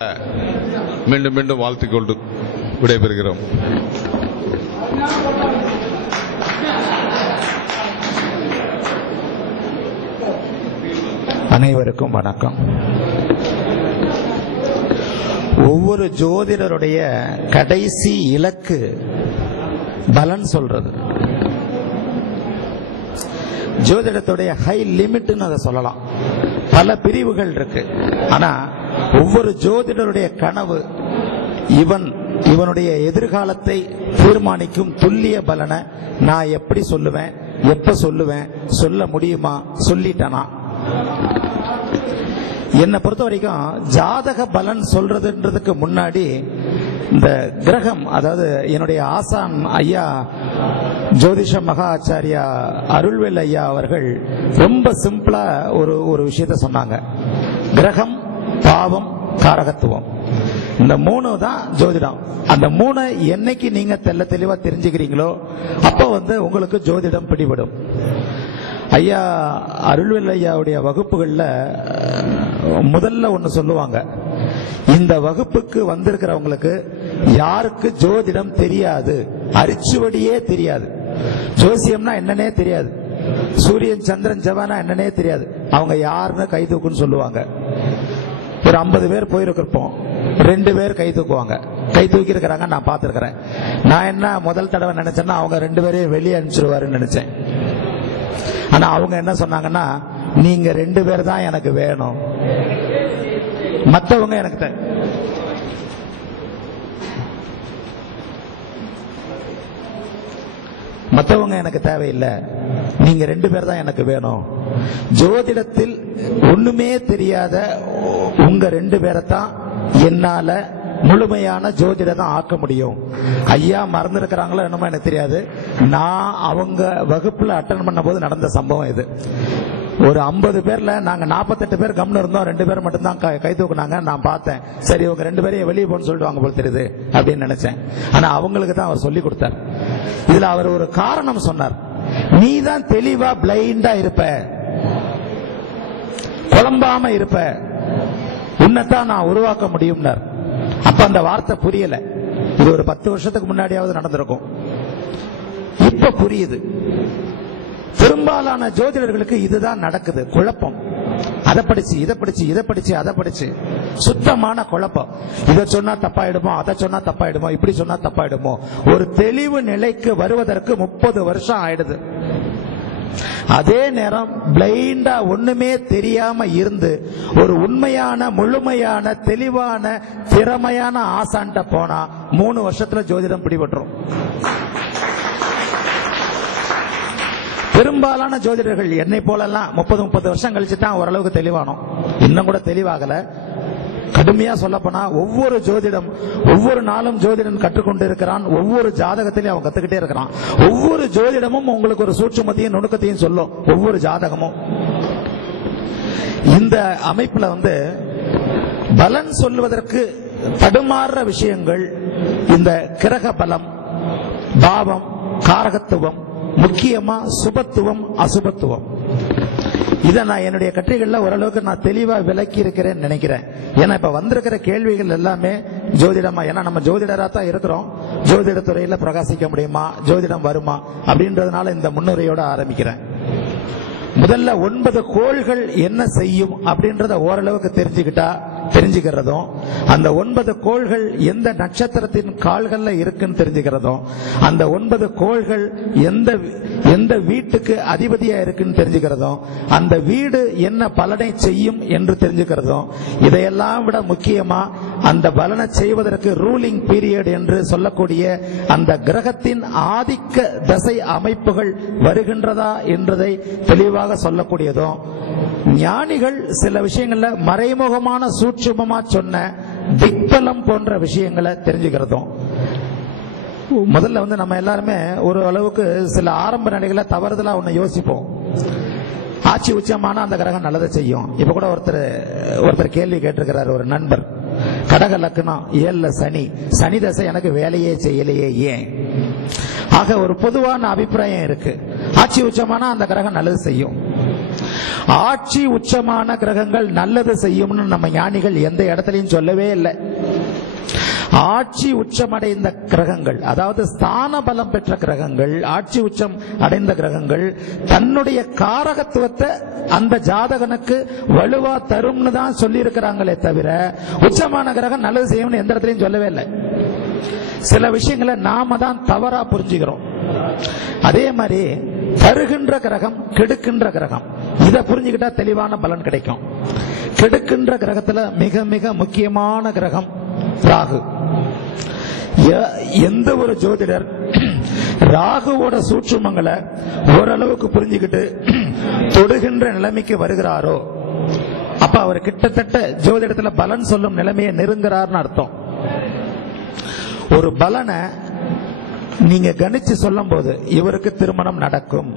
மீண்டும் மீண்டும் வாழ்த்திக் கொண்டு விடைபெறுகிறோம். அனைவருக்கும் வணக்கம். ஒவ்வொரு ஜோதிடருடைய கடைசி இலக்கு பலன் சொல்றது. ஜோதிடத்துடைய ஹை லிமிட்னு அதை சொல்லலாம். பல பிரிவுகள் இருக்கு. ஆனா ஒவ்வொரு ஜோதிடருடைய கனவு இவனுடைய எதிர்காலத்தை தீர்மானிக்கும் துல்லிய பலனை நான் எப்படி சொல்லுவேன், எப்ப சொல்லுவேன், சொல்ல முடியுமா, சொல்லிட்டேனா. என்னை பொறுத்த வரைக்கும் ஜாதக பலன் சொல்றதுன்றதுக்கு முன்னாடி இந்த கிரகம், அதாவது என்னுடைய ஆசான் ஐயா ஜோதிஷ மகா ஆச்சாரியா அருள்வேல் ஐயா அவர்கள் ரொம்ப சிம்பிளா ஒரு விஷயத்த சொன்னாங்க. கிரகம், பாவம், காரகத்துவம், இந்த மூணு தான் ஜோதிடம். அந்த மூணு என்னைக்கு நீங்க தெளிவா தெரிஞ்சுக்கிறீங்களோ அப்போ உங்களுக்கு ஜோதிடம் பிடிபடும். ஐயா அருள்வேல் ஐயாவுடைய வகுப்புகள்ல முதல்ல ஒன்னு சொல்லுவாங்க, இந்த வகுப்புக்கு வந்திருக்கிறவங்களுக்கு யாருக்கு ஜோதிடம் தெரியாது, அரிச்சுவடியே தெரியாது, ஜோசியம்னா என்னன்னே தெரியாது, சூரியன் சந்திரன் செவ்வானா என்னன்னே தெரியாது, அவங்க யாருன்னு கை தூக்குன்னு சொல்லுவாங்க. ஒரு 50 பேர் போயிருக்கிறோம், 2 பேர் கை தூக்குவாங்க. கை தூக்கி இருக்கிறாங்க, நான் பார்த்திருக்கிறேன். நான் என்ன முதல் தடவை நினைச்சேன்னா அவங்க 2 பேரையும் வெளியே அனுப்பிச்சிருவாருன்னு நினைச்சேன். ஆனா அவங்க என்ன சொன்னாங்கன்னா, நீங்க 2 பேர் தான் எனக்கு வேணும், மற்றவங்க எனக்கு தேவையில்லை, நீங்க 2 பேர் தான் எனக்கு வேணும். ஜோதிடத்தில் ஒண்ணுமே தெரியாத உங்க 2 பேரை தான் என்னால முழுமையான ஜோதிடம் தான் ஆக்க முடியும். ஐயா மறந்துருக்கிறாங்களோ என்னமோ எனக்கு தெரியாது. நான் அவங்க வகுப்புல அட்டன் பண்ண போது நடந்த சம்பவம் இது. ஒரு 50 பேர்ல நாங்க 48 பேர் கம்னு இருந்தோம், 2 பேர் மட்டும் தான் கை தூக்குனாங்க. நான் பார்த்தேன், சரி இவங்க 2 பேரையும் வெளியே போன்னு சொல்லிட்டு போல தெரியுது அப்படின்னு நினைச்சேன். ஆனா அவங்களுக்கு தான் அவர் சொல்லி கொடுத்தார். இதுல அவர் ஒரு காரணம் சொன்னார், நீ தான் தெளிவா பிளைண்டா இருப்ப, குழம்பாம இருப்ப, உன்னைத்தான் நான் உருவாக்க முடியும்னார். அப்ப அந்த வார்த்தை புரியல. இது ஒரு 10 வருஷத்துக்கு முன்னாடியாவது நடந்திருக்கும். இப்ப புரியுது. பெரும்பாலான ஜோதிடர்களுக்கு இதுதான் நடக்குது, குழப்பம். அதை படிச்சு இதை படிச்சு, இதை படிச்சு அதை படிச்சு, சுத்தமான குழப்பம். இதை சொன்னா தப்பாயிடுமோ, அதை சொன்னா தப்பாயிடுமோ, இப்படி சொன்னா தப்பாயிடுமோ. ஒரு தெளிவு நிலைக்கு வருவதற்கு 30 வருஷம் ஆயிடுது. அதே நேரம் பிளைண்டா ஒண்ணுமே தெரியாம இருந்து ஒரு உண்மையான முழுமையான தெளிவான திறமையான ஆசான்ட்ட போனா 3 வருஷத்துல ஜோதிடம் பிடிபட்டுரும். பெரும்பாலான ஜோதிடர்கள் என்னை போலலாம் 30 வருஷம் கழிச்சு தான் ஓரளவுக்கு தெளிவானோம். இன்னும் கூட தெளிவாகல. கடுமையா சொல்ல போனா ஒவ்வொரு நாளும் ஜோதிடன் கற்றுக்கொண்டு இருக்கிறான். ஒவ்வொரு ஜாதகத்திலையும் அவன் கத்துக்கிட்டே இருக்கிறான். ஒவ்வொரு ஜோதிடமும் உங்களுக்கு ஒரு சூட்சுமத்தையும் நுணுக்கத்தையும் சொல்லும். ஒவ்வொரு ஜாதகமும் இந்த அமைப்புல பலன் சொல்லுவதற்கு தடுமாறுற விஷயங்கள் இந்த கிரக பலம், பாவம், காரகத்துவம், முக்கியமா சுபத்துவம், அசுபத்துவம். இதை நான் என்னுடைய கட்டுரைகள்ல ஓரளவுக்கு நான் தெளிவா விளக்கி இருக்கிறேன்னு நினைக்கிறேன். ஏன்னா இப்ப வந்திருக்கிற கேள்விகள் எல்லாமே ஜோதிடமா, ஏன்னா நம்ம ஜோதிடரா தான் இருக்கிறோம். ஜோதிட துறையில பிரகாசிக்க முடியுமா, ஜோதிடம் வருமா அப்படின்றதுனால இந்த முன்னுரையோட ஆரம்பிக்கிறேன். முதல்ல 9 கோள்கள் என்ன செய்யும் அப்படின்றத ஓரளவுக்கு தெரிஞ்சுக்கிறதும், அந்த 9 கோள்கள் எந்த நட்சத்திரத்தின் கால்கள்ல இருக்குன்னு தெரிஞ்சுக்கிறதும், அந்த 9 கோள்கள் எந்த வீட்டுக்கு அதிபதியா இருக்குன்னு தெரிஞ்சுக்கிறதும், அந்த வீடு என்ன பலனை செய்யும் என்று தெரிஞ்சுக்கிறதும், இதையெல்லாம் விட முக்கியமா அந்த பலனை செய்வதற்கு ரூலிங் பீரியட் என்று சொல்லக்கூடிய அந்த கிரகத்தின் ஆதிக்க தசை அமைப்புகள் வருகின்றதா என்றதை தெளிவாக சொல்லக்கூடியதும், ஞானிகள் சில விஷயங்கள்ல மறைமுகமான சூட்சுமமா சொன்ன திக்பலம் போன்ற விஷயங்களை தெரிஞ்சுக்கிறதும். முதல்ல நம்ம எல்லாருமே ஒரு அளவுக்கு சில ஆரம்ப நிலைகளை தவறுதலா ஒண்ணு யோசிப்போம். ஆட்சி உச்சமான அந்த கிரகம் நல்லதை செய்யும். இப்ப கூட ஒருத்தர் கேள்வி கேட்டிருக்கிறார், ஒரு நண்பர். கடக லக்னம், 7ல சனி தசை எனக்கு வேலையே செய்யலையே ஏன்? ஆக ஒரு பொதுவான அபிப்பிராயம் இருக்கு, ஆட்சி உச்சமானா அந்த கிரகம் நல்லது செய்யும். ஆட்சி உச்சமான கிரகங்கள் நல்லது செய்யும்னு நம்ம ஞானிகள் எந்த இடத்துலையும் சொல்லவே இல்லை. ஆட்சி உச்சமடைந்த கிரகங்கள், அதாவது ஸ்தான பலம் பெற்ற கிரகங்கள், ஆட்சி உச்சம் அடைந்த கிரகங்கள் தன்னுடைய காரகத்துவத்தை அந்த ஜாதகனுக்கு வலுவா தரும்னு தான் சொல்லி இருக்கிறாங்களே தவிர உச்சமான கிரகம் நல்லது செய்யும்னு எந்த இடத்துலையும் சொல்லவே இல்லை. சில விஷயங்களை நாம தான் தவறா புரிஞ்சுக்கிறோம். அதே மாதிரி தருகின்ற கிரகம் கெடுக்கின்ற கிரகம், இதை புரிஞ்சுக்கிட்டா தெளிவான பலன் கிடைக்கும். கெடுக்கின்ற கிரகத்துல மிக மிக முக்கியமான கிரகம் ராகு. எந்த ஒரு ஜோதிடர் ராகுவோட சூட்சுமங்களை ஓரளவுக்கு புரிஞ்சுக்கிட்டு தொடுகின்ற நிலைமைக்கு வருகிறாரோ அப்ப அவர் கிட்டத்தட்ட ஜோதிடத்துல பலன் சொல்லும் நிலைமையை நெருங்குறார்னு அர்த்தம். ஒரு பலனை நீங்க கணிச்சு சொல்லும் போது இவருக்கு திருமணம் நடக்கும்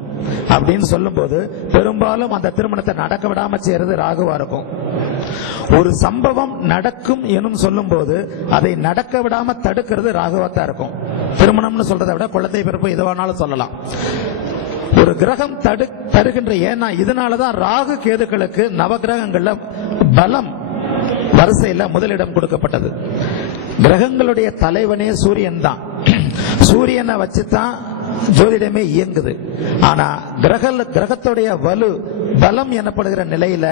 அப்படின்னு சொல்லும் போது பெரும்பாலும் அந்த திருமணத்தை நடக்க விடாம செய்யறது ராகுவா இருக்கும். ஒரு சம்பவம் நடக்கும் எனும் சொல்லும் போது அதை நடக்க விடாம தடுக்கிறது ராகுவாத்தான் இருக்கும். திருமணம்னு சொல்றதை விட குழந்தை பிறப்பு எதுவானாலும் சொல்லலாம். ஒரு கிரகம் தருகின்ற, ஏன்னா இதனாலதான் ராகு கேதுக்களுக்கு நவகிரகங்கள்ல பலம் வரிசையில முதலிடம் கொடுக்கப்பட்டது. கிரகங்களுடைய தலைவனே சூரியன் தான். சூரியனை வச்சுதான் ஜோதிடமே இயங்குது. ஆனா கிரகத்துடைய வலு பலம் எனப்படுகிற நிலையில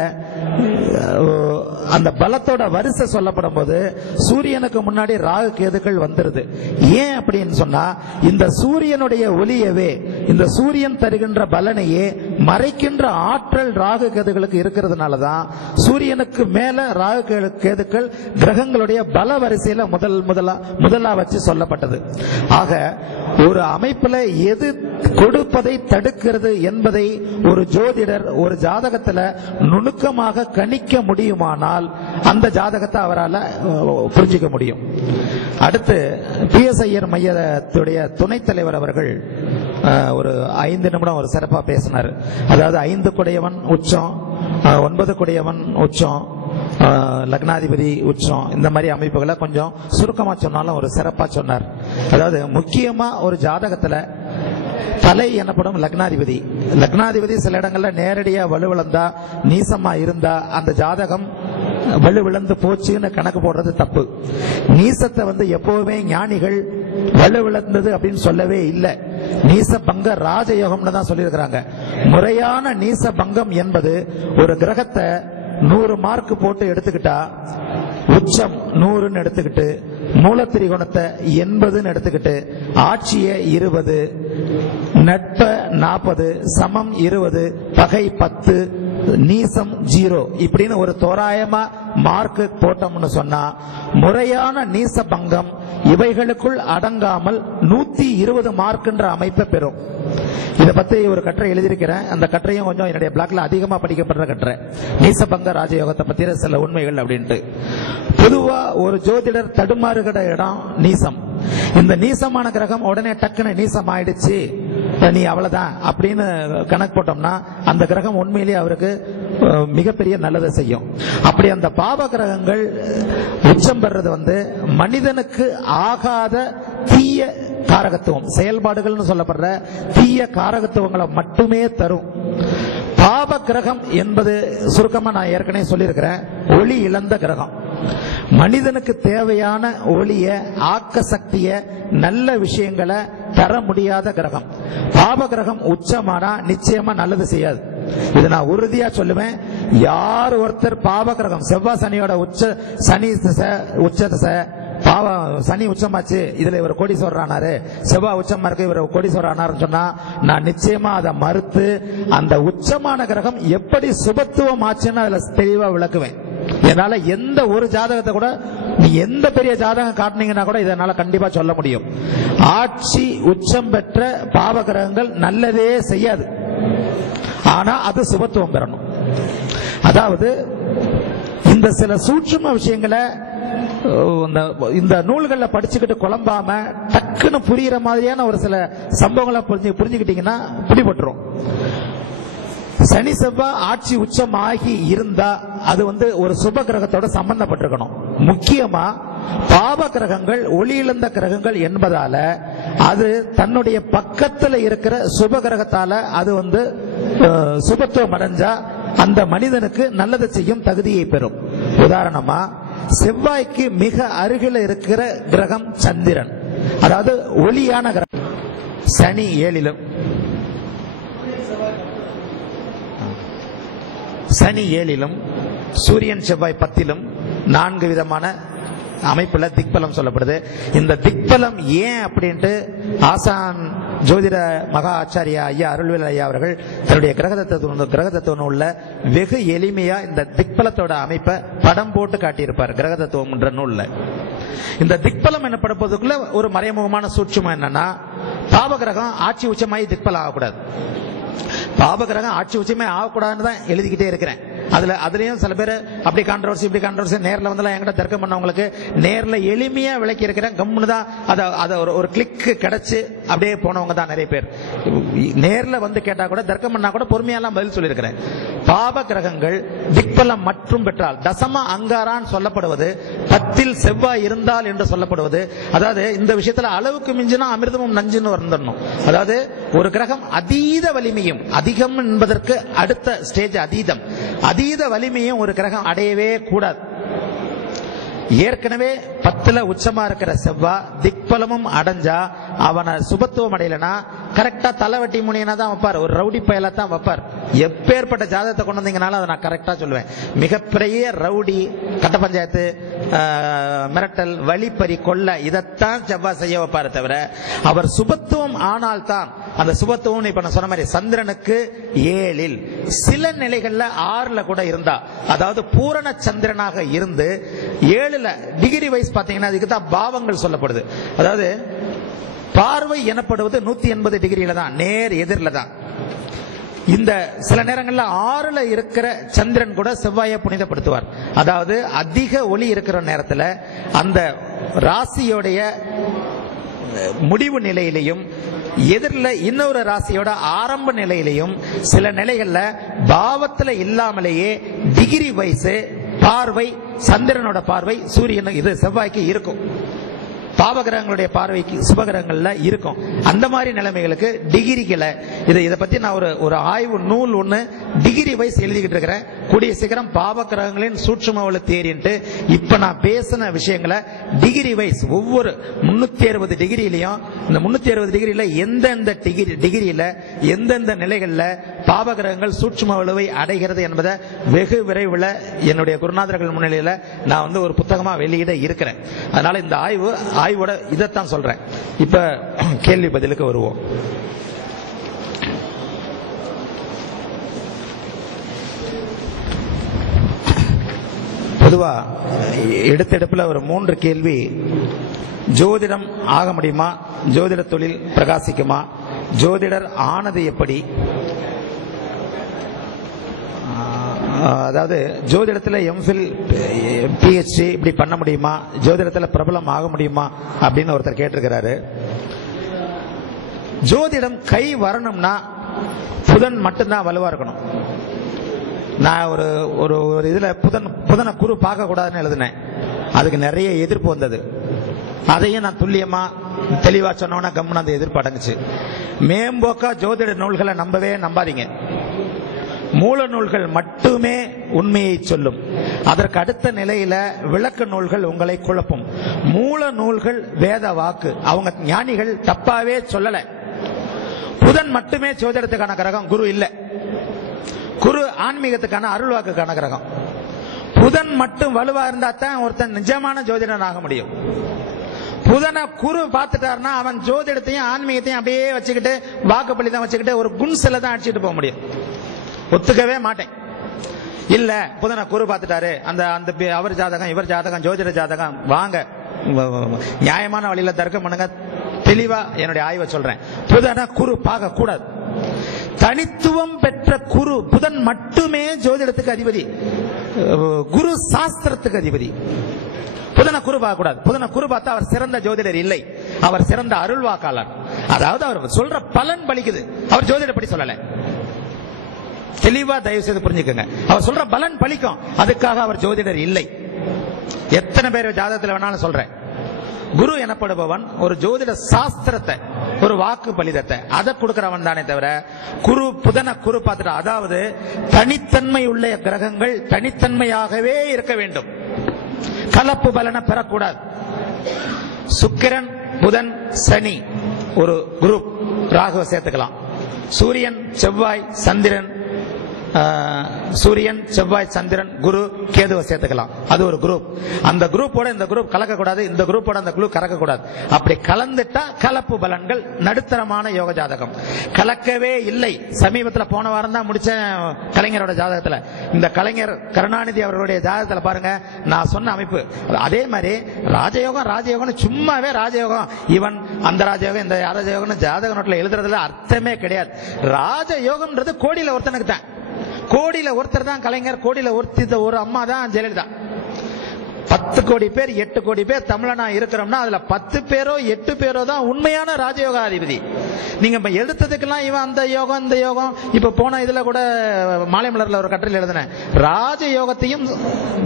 அந்த பலத்தோட வரிசை சொல்லப்படும் போது சூரியனுக்கு முன்னாடி ராகு கேதுக்கள் வந்துருது. ஏன் அப்படின்னு சொன்னா இந்த சூரியனுடைய ஒளியவே, இந்த சூரியன் தருகின்ற பலனையே மறைக்கின்ற ஆற்றல் ராகு கேதுகளுக்கு இருக்கிறதுனாலதான் சூரியனுக்கு மேல ராகு கேதுக்கள் கிரகங்களுடைய பல வரிசையில முதலா வச்சு சொல்லப்பட்டது. ஆக ஒரு அமைப்புல எது கொடுப்பதை தடுக்கிறது என்பதை ஒரு ஜோதிடர் ஒரு ஜாதகத்துல நுணுக்கமாக கணிக்க முடியுமானால் அந்த ஜாதகத்தை அவரால் புரிஞ்சிக்க முடியும். அடுத்து PS ஐயர் மையத்துடைய துணைத் தலைவர் அவர்கள் ஒரு 5 நிமிடம் ஒரு சிறப்பா பேசினார். அதாவது 5 குடையவன் உச்சம், 9 குடையவன் உச்சம், லக்னாதிபதி உச்சம், இந்த மாதிரி அமைப்புகளை கொஞ்சம் சுருக்கமா சொன்னாலும் ஒரு சிறப்பா சொன்னார். அதாவது முக்கியமா ஒரு ஜாதகத்துல தலை எனப்படும் லக்னாதிபதி சில இடங்கள்ல நேரடியா வலுவிழந்தா நீசமா இருந்தா அந்த ஜாதகம் வலுவிழந்து போச்சுன்னு கணக்கு போடுறது தப்பு. நீசத்தை எப்பவுமே ஞானிகள் வலுவிழந்தது அப்படின்னு சொல்லவே இல்லை. நீச பங்க ராஜயோகம்னு தான் சொல்லியிருக்கிறாங்க. முறையான நீச பங்கம் என்பது ஒரு கிரகத்தை 100 மார்க் போட்டு எடுத்துக்கிட்டா உச்சம் 100ன்னு எடுத்துக்கிட்டு, மூலத்திரிகோணத்தை 80ன்னு எடுத்துக்கிட்டு, ஆட்சியை 20, நட்ப 40, சமம் 20, பகை 10, நீசம் 0 இப்படின்னு ஒரு தோராயமா மார்க் போட்டோம்னு சொன்னா முறையான நீச பங்கம் இவைகளுக்குள் அடங்காமல் 120 மார்க்ன்ற அமைப்பை பெறும். இதை பத்தி ஒரு கட்டுரை எழுதியிருக்கிறேன். அந்த கட்டுரையும் கொஞ்சம் என்னுடைய பிளாக்ல அதிகமா படிக்கப்படுற கட்டுரை, நீசபங்க ராஜயோகத்தை பத்தின சில உண்மைகள் அப்படின்ட்டு. பொதுவா ஒரு ஜோதிடர் தடுமாறுகிற இடம் நீசம். இந்த நீசமான கிரகம் உடனே டக்குன்னு நீசம் ஆயிடுச்சு, நீ அவ்வளவுதான் அப்படின்னு கணக்கு போட்டோம்னா அந்த கிரகம் உண்மையிலேயே அவருக்கு மிகப்பெரிய நல்லதை செய்யும். அப்படி அந்த பாவ கிரகங்கள் உச்சம் பெறது மனிதனுக்கு ஆகாத தீய காரகத்துவம், செயல்பாடுகள்னு சொல்லப்படுற தீய காரகத்துவங்களை மட்டுமே தரும். பாவ கிரகம் என்பது சுருக்கமா நான் ஏற்கனவே சொல்லியிருக்கிறேன், ஒளி இழந்த கிரகம். மனிதனுக்கு தேவையான ஒளிய, ஆக்க சக்திய, நல்ல விஷயங்களை தர முடியாத கிரகம். பாவ கிரகம் உச்சமானா நிச்சயமா நல்லது செய்யாது. இது நான் உறுதியா சொல்லுவேன். யார் ஒருத்தர் பாவ கிரகம், செவ்வாய் சனியோட சனி உச்சமாச்சு, இதுல இவர் கோடீஸ்வரர் ஆனாரு, செவ்வாய் உச்சமா இருக்கு இவர் கோடீஸ்வரர் ஆனாருன்னு சொன்னா நான் நிச்சயமா அதை மறுத்து அந்த உச்சமான கிரகம் எப்படி சுபத்துவம் ஆச்சுன்னு அதுல தெளிவா விளக்குவேன். என்னால எந்த ஒரு ஜாதகத்தை கூட, நீ எந்த பெரிய ஜாதகம் காட்டினீங்கன்னா கூட இதனால கண்டிப்பா சொல்ல முடியும். ஆட்சி உச்சம் பெற்ற பாவ கிரகங்கள் நல்லதே செய்யாது, ஆனா அது சுபத்துவம் பெறணும். அதாவது இந்த சில சூட்சும விஷயங்களை இந்த நூல்களை படிச்சுக்கிட்டு குழம்பாம டக்குன்னு புரியுற மாதிரியான ஒரு சில சம்பவங்களை புரிஞ்சுக்கிட்டீங்கன்னா பிடிபட்டுரும். சனி செவ்வாய் ஆட்சி உச்சம் ஆகி இருந்தா அது ஒரு சுப கிரகத்தோட சம்பந்தப்பட்டிருக்கணும். முக்கியமா பாவ கிரகங்கள் ஒளி இழந்த கிரகங்கள் என்பதால அது தன்னுடைய பக்கத்துல இருக்கிற சுப கிரகத்தால அது சுபத்துவம் அடைஞ்சா அந்த மனிதனுக்கு நல்லது செய்யும் தகுதியை பெறும். உதாரணமா, செவ்வாய்க்கு மிக அருகில் இருக்கிற கிரகம் சந்திரன், அதாவது ஒளியான கிரகம். சனி 7லும், சனி 7லும், சூரியன் செவ்வாய் 10லும் 4 விதமான அமைப்புல திக்பலம் சொல்லப்படுது. இந்த திக்பலம் ஏன் அப்படின்ட்டு ஆசான் ஜோதிட மகா ஆச்சாரியா ஐயா அருள்வேல் ஐயா அவர்கள் தன்னுடைய கிரகதத்துவ நூல்ல வெகு எளிமையா இந்த திக்பலத்தோட அமைப்பை படம் போட்டு காட்டியிருப்பார். கிரகதத்துவம் என்ற நூல்ல இந்த திக்பலம் எனப்படுவதற்குள்ள ஒரு மறைமுகமான சூட்சுமம் என்னன்னா, பாவகிரகம் ஆட்சி உச்சமாயி திக்பலம் ஆகக்கூடாது. பாபகிரகம் ஆட்சி உச்சமே ஆகக்கூடாதுன்னு தான் எழுதிக்கிட்டே இருக்கிறேன். அதுலயும் சில பேர் அப்படி கான்ட்ரவர்சி நேர்ல வந்து என்கிட்ட தர்க்கம் பண்ணவங்களுக்கு நேர்ல எளிமையா விளக்கி இருக்கிறேன். கம்முன்னு தான் அதை ஒரு கிளிக் கிடைச்சு அப்படியே போனவங்க தான் நிறைய பேர். நேர்ல வந்து கேட்டா கூட தர்க்கம் பண்ணா கூட பொறுமையெல்லாம் பதில் சொல்லியிருக்கிறேன். பாப கிரகங்கள் திக்பலம் மற்றும் பெற்றால், தசம அங்காரான் சொல்லப்படுவது 10ல் செவ்வாய் இருந்தால் என்று சொல்லப்படுவது, அதாவது இந்த விஷயத்துல அளவுக்கு மிஞ்சினா அமிர்தமும் நஞ்சுன்னு வந்துடணும். அதாவது ஒரு கிரகம் அதீத வலிமையும், அதிகம் என்பதற்கு அடுத்த ஸ்டேஜ் அதீதம், அதீத வலிமையும் ஒரு கிரகம் அடையவே கூடாது. ஏற்கனவே 10ல உச்சமா இருக்கிற செவ்வாய் திக்பலமும் அடைஞ்சா அவனை சுபத்துவம் அடையலனா கரெக்டா தலைவட்டி முனியனா தான் வைப்பார், ஒரு ரவுடி பயலா தான் வைப்பார். எப்பேற்பட்ட ஜாதகத்தை கொண்டு வந்தீங்கனாலும் அதை நான் கரெக்டா சொல்லுவேன். மிகப்பெரிய ரவுடி, கட்ட பஞ்சாயத்து, மிரட்டல், வழிப்பறி, கொள்ள, இதைத்தான் செவ்வாய் செய்ய வைப்பாரு தவிர அவர் சுபத்துவம் ஆனால் தான். அந்த சுபத்துவம் இப்ப நான் சொன்ன மாதிரி சந்திரனுக்கு 7ல், சில நிலைகள்ல 6ல கூட இருந்தா, அதாவது பூரண சந்திரனாக இருந்து 7ல டிகிரி வைஸ் பாத்தீங்கன்னா அதுக்கு தான் பாவங்கள் சொல்லப்படுது. அதாவது பார்வை எனப்படுவது 180 டிகிரியில தான், நேர் எதிரில தான். இந்த சில நேரங்கள்ல 6ல இருக்கிற சந்திரன் கூட செவ்வாயை புனிதப்படுத்துவார். அதாவது அதிக ஒளி இருக்கிற நேரத்துல அந்த ராசியோடைய முடிவு நிலையிலையும் எதிரில் இன்னொரு ராசியோட ஆரம்ப நிலையிலையும் சில நிலைகள்ல பாவத்துல இல்லாமலேயே டிகிரி வைஸ் பார்வை, சந்திரனோட பார்வை சூரியன் இது செவ்வாய்க்கு இருக்கும், பாவகிரகங்களுடைய பார்வைக்கு சுபகிரகங்கள்ல இருக்கும். அந்த மாதிரி நிலைமைகளுக்கு டிகிரிகளை இதை பத்தி நான் ஒரு ஆய்வு நூல் ஒண்ணு டிகிரி வைஸ் எழுதிக்கிட்டு இருக்கிறேன். கூடிய சீக்கிரம் பாவகிரகங்களின் சூட்சுமவள தேரின்ட்டு இப்ப நான் பேசின விஷயங்களை டிகிரி வைஸ் ஒவ்வொரு 360 டிகிரியிலையும், இந்த 360 டிகிரியில எந்தெந்த டிகிரியில எந்தெந்த நிலைகள்ல பாவகிரகங்கள் சூட்சுமவளவை அடைகிறது என்பதை வெகு விரைவில் என்னுடைய குருநாதர்கள் முன்னிலையில நான் வந்து ஒரு புத்தகமா வெளியிட இருக்கிறேன். அதனால இந்த ஆய்வோட இதைத்தான் சொல்றேன். இப்ப கேள்வி பதிலுக்கு வருவோம். பொதுவா எடுத்தெடுப்புல ஒரு 3 கேள்வி. ஜோதிடம் ஆக முடியுமா? ஜோதிட தொழில் பிரகாசிக்குமா? ஜோதிடர் ஆனது எப்படி? அதாவது ஜோதிடத்தில் எம்ஃபில், பிஹெச்டி இப்படி பண்ண முடியுமா? ஜோதிடத்தில் பிரபலம் ஆக முடியுமா அப்படின்னு ஒருத்தர் கேட்டிருக்கிறாரு. ஜோதிடம் கை வரணும்னா புதன் மட்டும்தான் வலுவா இருக்கணும். நான் ஒரு இதுல புதனை குரு பார்க்க கூடாதுன்னு எழுதினேன். அதுக்கு நிறைய எதிர்ப்பு வந்தது. அதையும் நான் துல்லியமா தெளிவா சொன்னோன்னா கம்முன்னு அந்த எதிர்ப்பு அடங்குச்சு. மேம்போக்கா ஜோதிட நூல்களை நம்பாதீங்க. மூல நூல்கள் மட்டுமே உண்மையை சொல்லும். அதற்கு அடுத்த நிலையில விளக்க நூல்கள் உங்களை குழப்பும். மூல நூல்கள் வேத வாக்கு, அவங்க ஞானிகள் தப்பாவே சொல்லல. புதன் மட்டுமே ஜோதிடத்துக்கான கிரகம், குரு இல்ல. குரு ஆன்மீகத்துக்கான அருள்வாக்குக்கான கிரகம். புதன் மட்டும் வலுவா இருந்தா தான் ஒருத்தன் நிஜமான ஜோதிடன் ஆக முடியும். புதனை குரு பார்த்துட்டாருன்னா அவன் ஜோதிடத்தையும் ஆன்மீகத்தையும் அப்படியே வச்சுக்கிட்டு வாக்குப்பள்ளி தான் வச்சுக்கிட்டு ஒரு குன்சில தான் அடிச்சுட்டு போக முடியும். ஒத்துக்கவே மாட்டேன். இல்ல புதனை குரு பார்த்துட்டாரு, அந்த அவர் ஜாதகம் இவர் ஜாதகம் ஜோதிட ஜாதகம், வாங்க நியாயமான வழியில தர்க்கம் பண்ணுங்க. தெளிவா என்னுடைய ஆய்வை சொல்றேன். புதனை குரு பார்க்க கூடாது. தனித்துவம் பெற்ற குரு புதன் மட்டுமே ஜோதிடத்துக்கு அதிபதி, குரு சாஸ்திரத்துக்கு அதிபதி. புதனை குரு பார்க்க கூடாது. புதனை குரு பார்த்தா அவர் சிறந்த ஜோதிடர் இல்லை, அவர் சிறந்த அருள்வாக்காளர். அதாவது அவர் சொல்ற பலன் பலிக்குது, அவர் ஜோதிடப்படி சொல்லல. தெளிவா தயவு செய்து புரிஞ்சுக்கங்க. அவர் சொல்ற பலன் பலிக்கும், அதுக்காக அவர் ஜோதிடர் இல்லை. எத்தனை பேர் ஜாதகத்தில் வேணாலும் சொல்றேன். குரு எனப்படுபவன் ஒரு ஜோதிட சாஸ்திரத்தை ஒரு வாக்கு பலிதத்தை அதை கொடுக்கிறவன் தானே தவிர குரு புதன குரு பார்த்துட்டா. அதாவது தனித்தன்மை உள்ள கிரகங்கள் தனித்தன்மையாகவே இருக்க வேண்டும், கலப்பு பலனை பெறக்கூடாது. சுக்கிரன் புதன் சனி ஒரு குரூப், ராகுவை சேர்த்துக்கலாம். சூரியன் செவ்வாய் சந்திரன், சூரியன் செவ்வாய் சந்திரன் குரு கேதுவை சேர்த்துக்கலாம், அது ஒரு குரூப். அந்த குரூப்போட இந்த குரூப் கலக்கக்கூடாது, இந்த குரூப்போட அந்த குரூப் கலக்கக்கூடாது. அப்படி கலந்துட்டா கலப்பு பலன்கள், நடுத்தரமான யோக ஜாதகம். கலக்கவே இல்லை. சமீபத்தில் போன வாரம் தான் முடிச்ச கலைஞரோட ஜாதகத்தில், இந்த கலைஞர் கருணாநிதி அவர்களுடைய ஜாதகத்தில் பாருங்க, நான் சொன்ன அமைப்பு அதே மாதிரி ராஜயோகம் ராஜயோகம் சும்மாவே ராஜயோகம், இவன் அந்த ராஜயோகம் இந்த ராஜயோகம் ஜாதக நோட்டில் எழுதுறதுல அர்த்தமே கிடையாது. ராஜயோகம்ன்றது கோடியில ஒருத்தனுக்கு தான், கோடியில ஒருத்தர் தான் கலைஞர், கோடியில ஒருத்தர் ஒரு அம்மா தான் ஜெயலலிதா. 10 கோடி பேர் 8 கோடி பேர் தமிழனா இருக்கிறோம்னா அதுல 10 பேரோ 8 பேரோ தான் உண்மையான ராஜயோகாதிபதி. நீங்க இப்ப எடுத்ததுக்கெல்லாம் இவன் அந்த யோகம் இந்த யோகம், இப்ப போன இதுல கூட மாலை மலர்ல ஒரு கட்டுரையில் எழுதினேன், ராஜயோகத்தையும்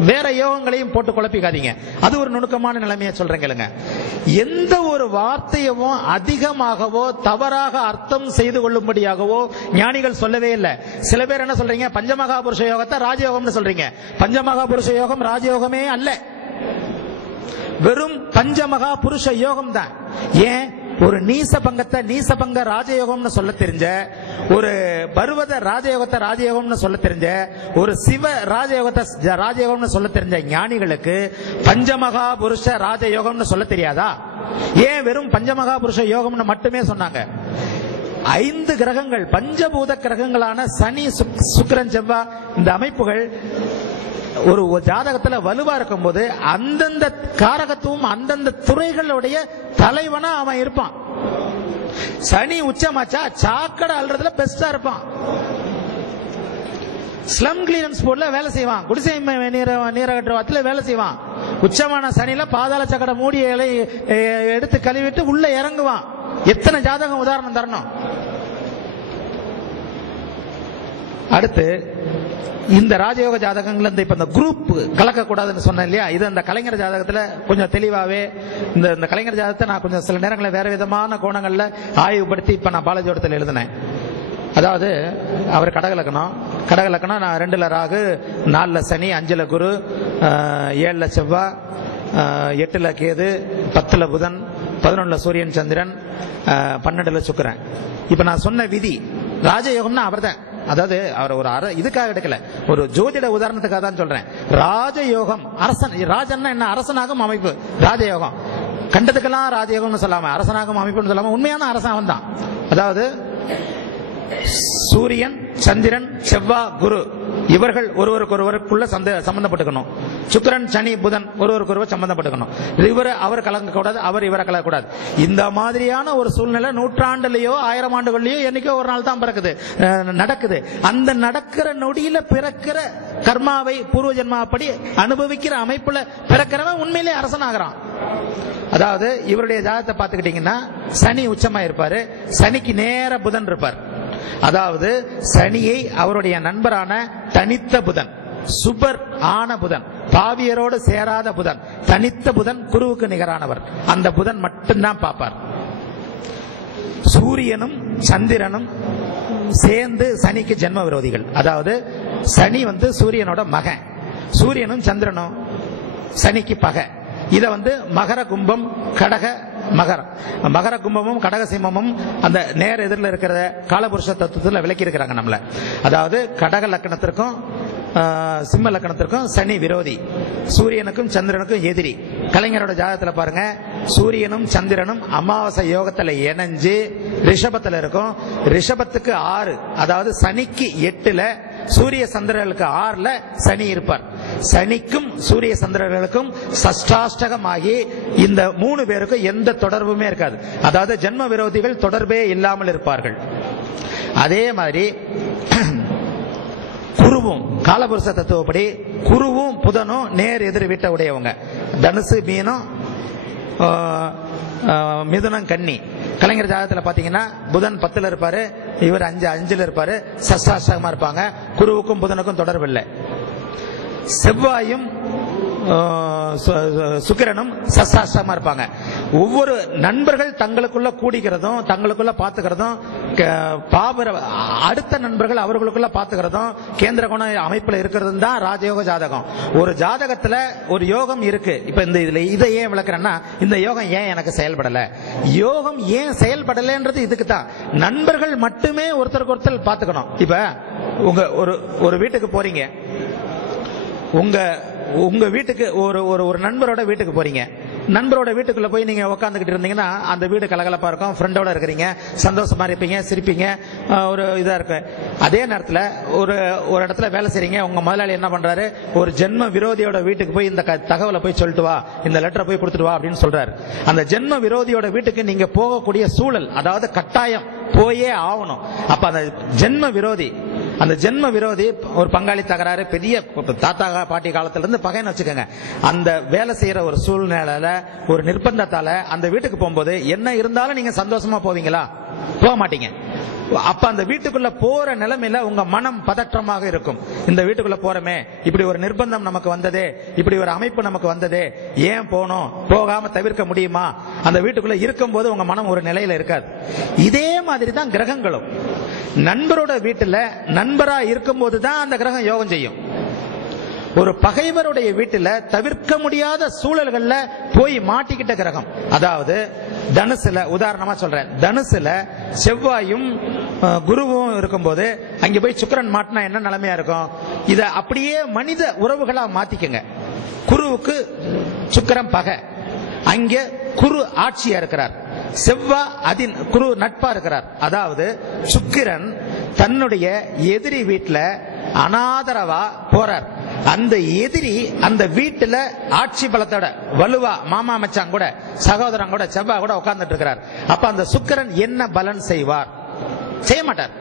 வேற யோகங்களையும் போட்டு குழப்பிக்காதீங்க. அது ஒரு நுணுக்கமான நிலைமையை சொல்றேன் கேளுங்க. எந்த ஒரு வார்த்தையவோ அதிகமாகவோ தவறாக அர்த்தம் செய்து கொள்ளும்படியாகவோ ஞானிகள் சொல்லவே இல்லை. சில பேர் என்ன சொல்றீங்க, பஞ்சமகா புருஷ யோகத்தை ராஜயோகம்னு சொல்றீங்க. பஞ்சமகா புருஷ யோகம் ராஜயோகமே அல்ல, வெறும் பஞ்சமகா புருஷ யோகம் தான். ஏன் ஒரு நீசபங்கத்தை நீசபங்க ராஜயோகம்னு சொல்ல தெரிஞ்ச, ஒரு பருவத ராஜயோகத்தை ராஜயோகம்னு சொல்ல தெரிஞ்ச, ஒரு சிவ ராஜயோகத்தை ராஜயோகம்னு சொல்ல தெரிஞ்ச ஞானிகளுக்கு பஞ்சமகா புருஷ ராஜயோகம்னு சொல்ல தெரியாதா? ஏன் வெறும் பஞ்சமகா புருஷ யோகம்னு மட்டுமே சொன்னாங்க? 5 கிரகங்கள் பஞ்சபூத கிரகங்களான சனி சுக்கிரன் செவ்வாய் இந்த அமைப்புகள் ஒரு ஜாதகத்துல வலுவா இருக்கும் போது அந்தந்த காரகத்துவம் அந்தந்த துறைகளுடைய தலைவனா அவன் இருப்பான். சனி உச்சமாச்சா சாக்கடை அல்றதுல பெஸ்டா இருப்பான். ஸ்லம் கிளியரன்ஸ் போர்ட்ல வேலை செய்வான், குடிசை நீரகற்றுவாத்துல வேலை செய்வான். உச்சமான சனியில பாதாள சக்கடை மூடிய இலை எடுத்து கழுவிட்டு உள்ள இறங்குவான். எத்தனை ஜாதகம் உதாரணம் தரணும்? அடுத்து இந்த ராஜயோக ஜாதகங்கள் இப்ப இந்த குரூப் கலக்க கூடாதுன்னு சொன்னேன் இல்லையா, இது அந்த கலைஞர் ஜாதகத்துல கொஞ்சம் தெளிவாவே இந்த கலைஞர் ஜாதகத்தை நான் கொஞ்சம் சில நேரங்களில் வேற விதமான கோணங்கள்ல ஆய்வுபடுத்தி இப்ப நான் பாலஜோடத்தில் எழுதினேன். அதாவது அவர் கடகலக்கணம் நான் 2ல ராகு, 4ல சனி, 5ல குரு, 7ல செவ்வாய், 8ல கேது, 10ல புதன், 11ல சூரியன் சந்திரன், 12ல சுக்கிரன். இப்ப நான் சொன்ன விதி ராஜயோகம்னா அவர் தான். அதாவது அவர் ஒரு இதுக்காக எடுக்கல, ஒரு ஜோதிட உதாரணத்துக்காக தான் சொல்றேன். ராஜயோகம் அரசன், ராஜன்னா என்ன, அரசனாகும் அமைப்பு ராஜயோகம். கண்டதுக்கெல்லாம் ராஜயோகம்னு சொல்லாம அரசனாகும் அமைப்புன்னு சொல்லாம உண்மையான அரசன் அவன் தான். அதாவது சூரியன் சந்திரன் செவ்வாய் குரு இவர்கள் ஒருவருக்குள்ள சம்பந்தப்பட்டுக்கணும். சுக்கிரன் சனி புதன் ஒருவருக்கொருவர் சம்பந்தப்பட்டுக்கணும். அவர் கலங்கக்கூடாது, அவர் இவரை கலக்கக்கூடாது. இந்த மாதிரியான ஒரு சூழ்நிலை நூற்றாண்டுலயோ 1000 ஆண்டுகள்லயோ என்னைக்கோ ஒரு நாள் தான் நடக்குது. அந்த நடக்கிற நொடியில பிறக்கிற கர்மாவை பூர்வ ஜென்மாப்படி அனுபவிக்கிற அமைப்புல பிறக்கிறவன் உண்மையிலே அரசனாகிறான். அதாவது இவருடைய ஜாதகத்தை பார்த்துக்கிட்டீங்கன்னா சனி உச்சமா இருப்பாரு, சனிக்கு நேர புதன் இருப்பார். அதாவது சனியை அவருடைய நண்பரான தனித்த புதன், சுபர் ஆன புதன், பாவியரோடு சேராத புதன், தனித்த புதன் குருவுக்கு நிகரானவர், அந்த புதன் மட்டும்தான் பார்ப்பார். சூரியனும் சந்திரனும் சேர்ந்து சனிக்கு ஜென்ம விரோதிகள். அதாவது சனி சூரியனோட மகன், சூரியனும் சந்திரனும் சனிக்கு பகை. இத மகர கும்பம் கடக மகர கும்பமும் கடக சிம்மமும் அந்த நேர எதிரில் இருக்கிற காலபுருஷ தத்துவத்தில் விளக்கி இருக்கிறாங்க நம்மள. அதாவது கடக லக்கணத்திற்கும் சிம்ம லக்கணத்திற்கும் சனி விரோதி, சூரியனுக்கும் சந்திரனுக்கும் எதிரி. கலைஞரோட ஜாதகத்தில் பாருங்க, சூரியனும் சந்திரனும் அமாவாசை யோகத்தில் இணைஞ்சு ரிஷபத்தில் இருக்கும். ரிஷபத்துக்கு 6, அதாவது சனிக்கு 8ல, சூரிய சந்திரர்களுக்கு 6ல சனி இருப்பார். சனிக்கும் சூரிய சந்திரர்களுக்கும் சஷ்டாஷ்டகமாகி இந்த 3 பேருக்கும் எந்த தொடர்புமே இருக்காது. அதாவது ஜென்ம விரோதிகள் தொடர்பே இல்லாமல் இருப்பார்கள். அதே மாதிரி குருவும் காலபுருஷ தத்துவப்படி குருவும் புதனும் நேர் எதிர் வீட்டை உடையவங்க. தனுசு மீனம் மிதுனம் கன்னி. கலைஞர் ஜாதகத்தில் பாத்தீங்கன்னா புதன் 10ல இருப்பாரு, இவர் 5ல இருப்பாரு, சஷ்டாஷ்டகமா இருப்பாங்க. குருவுக்கும் புதனுக்கும் தொடர்பு இல்லை. செவ்வாயும் சுக்கிரனும் சஷ்டாஷ்டமா இருப்பாங்க. ஒவ்வொரு நண்பர்கள் தங்களுக்குள்ள கூடிக்கிறதும் தங்களுக்குள்ள பாத்துக்கிறதும், அடுத்த நண்பர்கள் அவர்களுக்குள்ள பாத்துக்கிறதும் கேந்திர கோண அமைப்புல இருக்கிறது தான் ராஜயோக ஜாதகம். ஒரு ஜாதகத்துல ஒரு யோகம் இருக்கு. இப்ப இந்த இதுல இதை ஏன் விளக்குறேன்னா, இந்த யோகம் ஏன் எனக்கு செயல்படல, யோகம் ஏன் செயல்படலன்றது இதுக்கு தான். நண்பர்கள் மட்டுமே ஒருத்தருக்கு ஒருத்தர் பாத்துக்கணும். இப்ப ஒரு வீட்டுக்கு போறீங்க, உங்க வீட்டுக்கு ஒரு நண்பரோட வீட்டுக்கு போறீங்க. நண்பரோட வீட்டுக்குள்ள போய் நீங்க உட்காந்துக்கிட்டு இருந்தீங்கன்னா அந்த வீடு கலகலப்பா இருக்கும், ஃப்ரெண்டோட இருக்கிறீங்க, சந்தோஷமா இருப்பீங்க, சிரிப்பீங்க, ஒரு இதா இருக்கு. அதே நேரத்தில் ஒரு இடத்துல வேலை செய்றீங்க, உங்க முதலாளி என்ன பண்றாரு, ஒரு ஜென்ம விரோதியோட வீட்டுக்கு போய் இந்த தகவலை போய் சொல்லிட்டு வா, இந்த லெட்டரை போய் கொடுத்துட்டு வா அப்படின்னு சொல்றாரு. அந்த ஜென்ம விரோதியோட வீட்டுக்கு நீங்க போகக்கூடிய சூழல், அதாவது கட்டாயம் போயே ஆகணும். அப்ப அந்த ஜென்ம விரோதி ஒரு பங்காளி தகராறு, பெரிய தாத்தா பாட்டி காலத்துல இருந்து பகைன்னு வச்சுக்கோங்க. அந்த வேலை செய்யற ஒரு சூழ்நிலையில ஒரு நிர்பந்தத்தால அந்த வீட்டுக்கு போகும்போது என்ன இருந்தாலும் நீங்க சந்தோஷமா போவீங்களா? போக மாட்டீங்க. அப்ப அந்த வீட்டுக்குள்ள போற நிலைமையில உங்க மனம் பதற்றமாக இருக்கும். இந்த வீட்டுக்குள்ள போறமே, இப்படி ஒரு நிர்பந்தம் நமக்கு வந்ததே, இப்படி ஒரு அமைப்பு நமக்கு வந்ததே, ஏன் போனோம், போகாம தவிர்க்க முடியுமா? அந்த வீட்டுக்குள்ள இருக்கும் போது உங்க மனம் ஒரு நிலையில இருக்காது. இதே மாதிரி தான் கிரகங்களும். நண்பரோட வீட்டுல நண்பரா இருக்கும் போதுதான் அந்த கிரகம் யோகம் செய்யும். ஒரு பகைவருடைய வீட்டுல தவிர்க்க முடியாத சூழல்கள்ல போய் மாட்டிக்கிட்ட கிரகம், அதாவது தனுசுல, உதாரணமா சொல்றேன், தனுசுல செவ்வாயும் குருவும் இருக்கும்போது அங்க போய் சுக்கிரன் மாட்டினா என்ன நிலைமையா இருக்கும்? இத அப்படியே மனித உறவுகளா மாத்திக்கங்க. குருவுக்கு சுக்கிரன் பகை, அங்க குரு ஆட்சியா இருக்கிறார், செவ்வாய் குரு நட்பா இருக்கிறார். அதாவது சுக்கிரன் தன்னுடைய எதிரி வீட்டுல அனாதரவா போறார். அந்த எதிரி அந்த வீட்டுல ஆட்சி பலத்தோட வலுவா மாமா மச்சான் கூட சகோதரன் கூட செவ்வாய் கூட உட்கார்ந்துட்டு இருக்கிறார். அப்ப அந்த சுக்கிரன் என்ன பலன் செய்வார்? செய்ய மாட்டார்.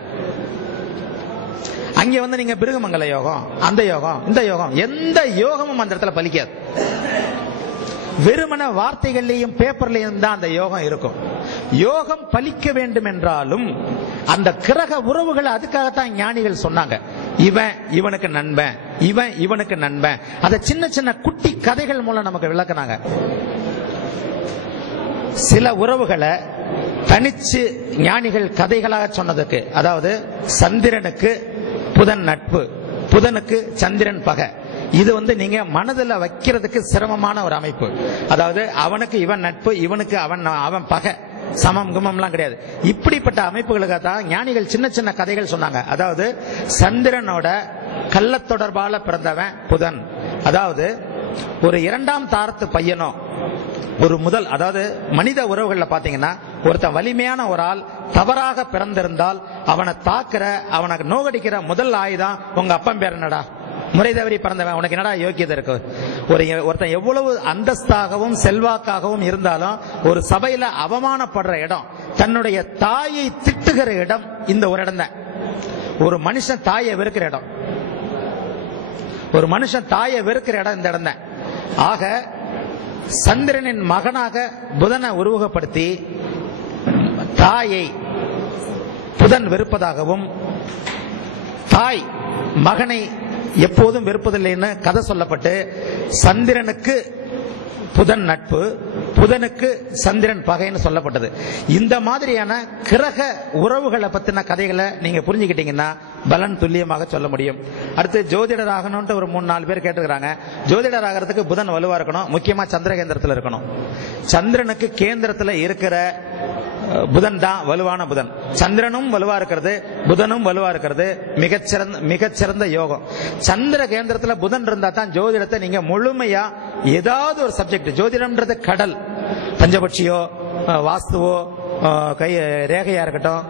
அங்க வந்து நீங்க பிருகமங்கல யோகம், அந்த யோகம், இந்த யோகம், எந்த யோகமும் அந்த இடத்துல பலிக்காது. வெறுமன வார்த்தைகள்லையும் பேப்பர்லையும் தான் அந்த யோகம் இருக்கும். யோகம் பலிக்க வேண்டும் என்றாலும் அந்த கிரக உறவுகள், அதுக்காகத்தான் ஞானிகள் சொன்னாங்க, இவன் இவனுக்கு நண்பன், இவன் இவனுக்கு நண்பன். அத சின்ன சின்ன குட்டி கதைகள் மூலம் நமக்கு விளக்குனாங்க. சில உறவுகளை தனிச்சு ஞானிகள் கதைகளாக சொன்னதுக்கு, அதாவது சந்திரனுக்கு புதன் நட்பு, புதனுக்கு சந்திரன் பகை, இது வந்து நீங்க மனதில் வைக்கிறதுக்கு சிரமமான ஒரு அமைப்பு. அதாவது அவனுக்கு இவன் நட்பு, இவனுக்கு அவன் பகை, சமம் குமம்லாம் கிடையாது. இப்படிப்பட்ட அமைப்புகளுக்காக தான் ஞானிகள் சின்ன சின்ன கதைகள் சொன்னாங்க. அதாவது சந்திரனோட கள்ள தொடர்பால பிறந்தவன் புதன். அதாவது ஒரு இரண்டாம் தாரத்து பையனோ, ஒரு முதல், அதாவது மனித உறவுகள்ல பாத்தீங்கன்னா, ஒருத்தன் வலிமையான ஒரு ஆள் தவறாக பிறந்திருந்தால் அவனை தாக்குற, அவனை நோகடிக்கிற முதல் ஆயுதம் உங்க அப்பன் பேர் என்னடா, முறை தவறி பிறந்தவன், உனக்கு என்னடா யோக்கியதை இருக்கு? ஒருத்தன் எவ்வளவு அந்தஸ்தாகவும் செல்வாக்காகவும் இருந்தாலும் ஒரு சபையில அவமானப்படுற இடம், தன்னுடைய தாயை திட்டுகிற இடம் இந்த ஒரு இடம் தான். ஒரு மனுஷன் தாயை வெறுக்கிற இடம், ஒரு மனுஷன் தாயை வெறுக்கிற இடம் இந்த இடம் தான். ஆக சந்திரனின் மகனாக புதனை உருவகப்படுத்தி தாயை புதன் வெறுப்பதாகவும், தாய் மகனை எப்போதும் வெறுப்பதில்லைன்னு கதை சொல்லப்பட்டு, சந்திரனுக்கு புதன் நட்பு, புதனுக்கு சந்திரன் பகைன்னு சொல்லப்பட்டது. இந்த மாதிரியான கிரக உறவுகளை பத்தின கதைகளை நீங்க புரிஞ்சுக்கிட்டீங்கன்னா பலன் துல்லியமாக சொல்ல முடியும். அடுத்து ஜோதிடர் ஆகணும்னு ஒரு 3-4 பேர் கேட்டுக்கிறாங்க. ஜோதிடர் ஆகிறதுக்கு புதன் வலுவா இருக்கணும், முக்கியமா சந்திர கேந்திரத்தில் இருக்கணும். சந்திரனுக்கு கேந்திரத்தில் இருக்கிற புதன் தான் வலுவான புதன். சந்திரனும் வலுவா இருக்கிறது, புதனும் வலுவா இருக்கிறது, மிகச்சிறந்த யோகம். சந்திர கேந்திரத்துல புதன் இருந்தா தான் ஜோதிடத்தை நீங்க முழுமையா, ஏதாவது ஒரு சப்ஜெக்ட், ஜோதிடம்ன்றது கடல், பஞ்சபட்சியோ வாஸ்துவோ கை ரேகையா இருக்கட்டும்,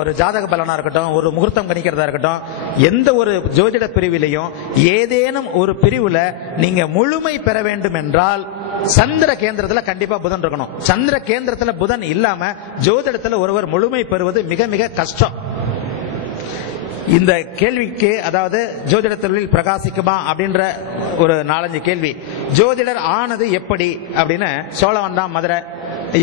ஒரு ஜாதக பலனா இருக்கட்டும், ஒரு முகூர்த்தம் கணிக்கிறதா இருக்கட்டும், எந்த ஒரு ஜோதிட பிரிவிலையும் ஏதேனும் ஒரு பிரிவுல நீங்க முழுமை பெற வேண்டும் என்றால் சந்திர கேந்திரத்துல கண்டிப்பா புதன் இருக்கணும். சந்திர கேந்திரத்துல புதன் இல்லாம ஜோதிடத்துல ஒருவர் முழுமை பெறுவது மிக மிக கஷ்டம். இந்த கேள்விக்கு, அதாவது ஜோதிட தொழில் பிரகாசிக்குமா அப்படின்ற ஒரு 4-5 கேள்வி. ஜோதிடர் ஆனது எப்படி அப்படின்னு சோழவன் தான் மதுரை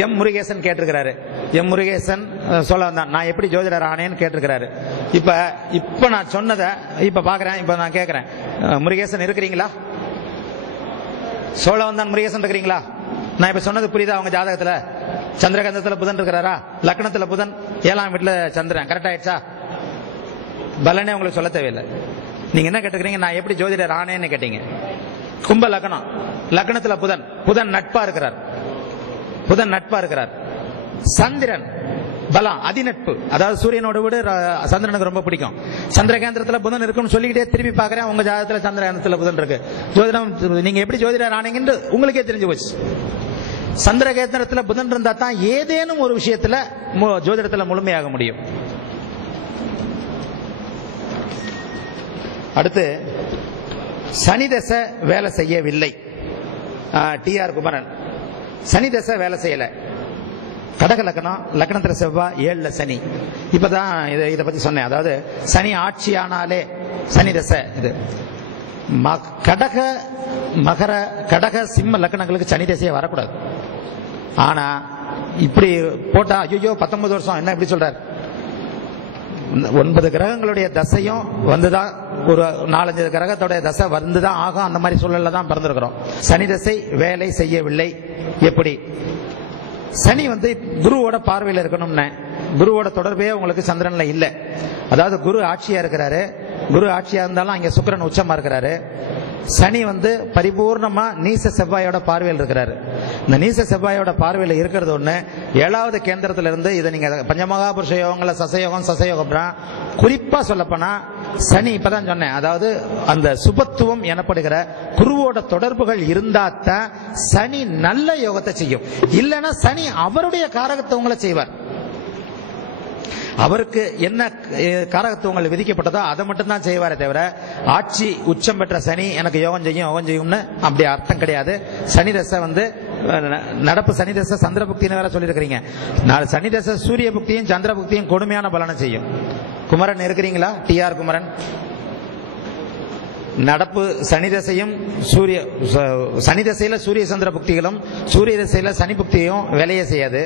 எம் முருகேசன் கேட்டிருக்கிறாரு. எம் முருகேசன் சோழவன் தான், நான் எப்படி ஜோதிடர் ஆனேன்னு கேட்டிருக்கிறாரு. இப்ப நான் சொன்னதை இப்ப பாக்குறேன், இப்ப நான் கேட்கிறேன், முருகேசன் இருக்கிறீங்களா? சோழவந்தான் முருகேசன் இருக்கிறீங்களா? நான் இப்ப சொன்னது புரியுதா? அவங்க ஜாதகத்துல சந்திரகாந்தத்துல புதன் இருக்கிறாரா? லக்னத்துல புதன், 7ஆம் வீட்டுல சந்திரன். கரெக்ட் ஆயிடுச்சா? பலனே உங்களுக்கு சொல்ல தேவையில்லை. நீங்க என்ன கேட்டுக்கிறீங்க, நான் எப்படி ஜோதிடர் ஆனேன்னு கேட்டீங்க. கும்ப லக்னம், லக்னத்துல புதன், புதன் நட்பா இருக்கிறார், புதன் நட்பா இருக்கிறார். சந்திரன் பலம் அதிநட்பு, அதாவது சூரியனோட விட சந்திரனுக்கு ரொம்ப பிடிக்கும். சந்திரகேந்திரத்துல புதன் இருக்குன்னு சொல்லிக்கிட்டே திரும்பி பாக்குறேன், உங்க ஜாதகத்துல சந்திரகேந்திரத்துல புதன் இருக்கு. ஜோதிடம் நீங்க எப்படி ஜோதிடர் ஆனீங்கன்னு உங்களுக்கே தெரிஞ்சு போச்சு. சந்திரகேந்திரத்துல புதன் இருந்தா தான் ஏதேனும் ஒரு விஷயத்துல ஜோதிடத்துல முழுமையாக முடியும். அடுத்து சனி தசை வேலை செய்யவில்லை. டி.ஆர். குமரன், சனி தசை வேலை செய்யல. கடக லக்னம், லக்னத்துல செவ்வாய், 7ல சனி. இப்பதான் இதை பத்தி சொன்னேன். அதாவது சனி ஆட்சி ஆனாலே சனி தசை இது. கடக மகர கடக சிம்ம லக்னங்களுக்கு சனி தசையே வரக்கூடாது. ஆனா இப்படி போட்டா ஐயோ 19 வருஷம் என்ன இப்படி சொல்றாரு? 9 கிரகங்களுடைய தசையும் வந்துதான், ஒரு 4-5 கிரகத்தோட தசை வந்துதான் ஆகும். அந்த மாதிரி சூழல்ல தான் பிறந்திருக்கிறோம். சனி தசை வேலை செய்யவில்லை. எப்படி? சனி குருவோட பார்வையில் இருக்கணும்னு, குருவோட தொடர்பே உங்களுக்கு சந்திரன்ல இல்ல. அதாவது குரு ஆட்சியா இருக்கிறாரு. குரு ஆட்சியா இருந்தாலும் அங்க சுக்கிரன் உச்சமா இருக்கிறாரு. சனி பரிபூர்ணமா நீச செவ்வாயோட பார்வையில் இருக்கிறாரு. இந்த நீச செவ்வாயோட பார்வையில் இருக்கிறது ஒண்ணு. 7வது கேந்திரத்துல இருந்து இதை நீங்க பஞ்சமகாபுருஷ யோகங்கள சசயோகம் சசயோகம் குறிப்பா சொல்லப்போனா சனி இப்பதான் சொன்னேன். அதாவது அந்த சுபத்துவம் எனப்படுகிற குருவோட தொடர்புகள் இருந்தாத்தான் சனி நல்ல யோகத்தை செய்யும். இல்லைன்னா சனி அவருடைய காரகத்துவங்களை செய்வார். அவருக்கு என்ன காரகத்துவங்கள் விதிக்கப்பட்டதோ அதை மட்டும் தான் செய்வாரே தவிர ஆட்சி உச்சம் பெற்ற சனி எனக்கு யோகம் செய்யும் யோகம் செய்யும்னு அப்படி அர்த்தம் கிடையாது. சனி தசை நடப்பு சனி தசை சந்திர புக்தின்னு வேற சொல்லியிருக்கிறீங்க. சனி தசை சூரிய புக்தியும் சந்திர புக்தியும் கொடுமையான பலனை செய்யும். குமரன் இருக்கிறீங்களா? டி.ஆர். குமரன், நடப்பு சனி தசையும் சனி தசையில சூரிய சந்திர புக்திகளும் சூரிய தசையில சனி புக்தியும் வேலையே செய்யாது.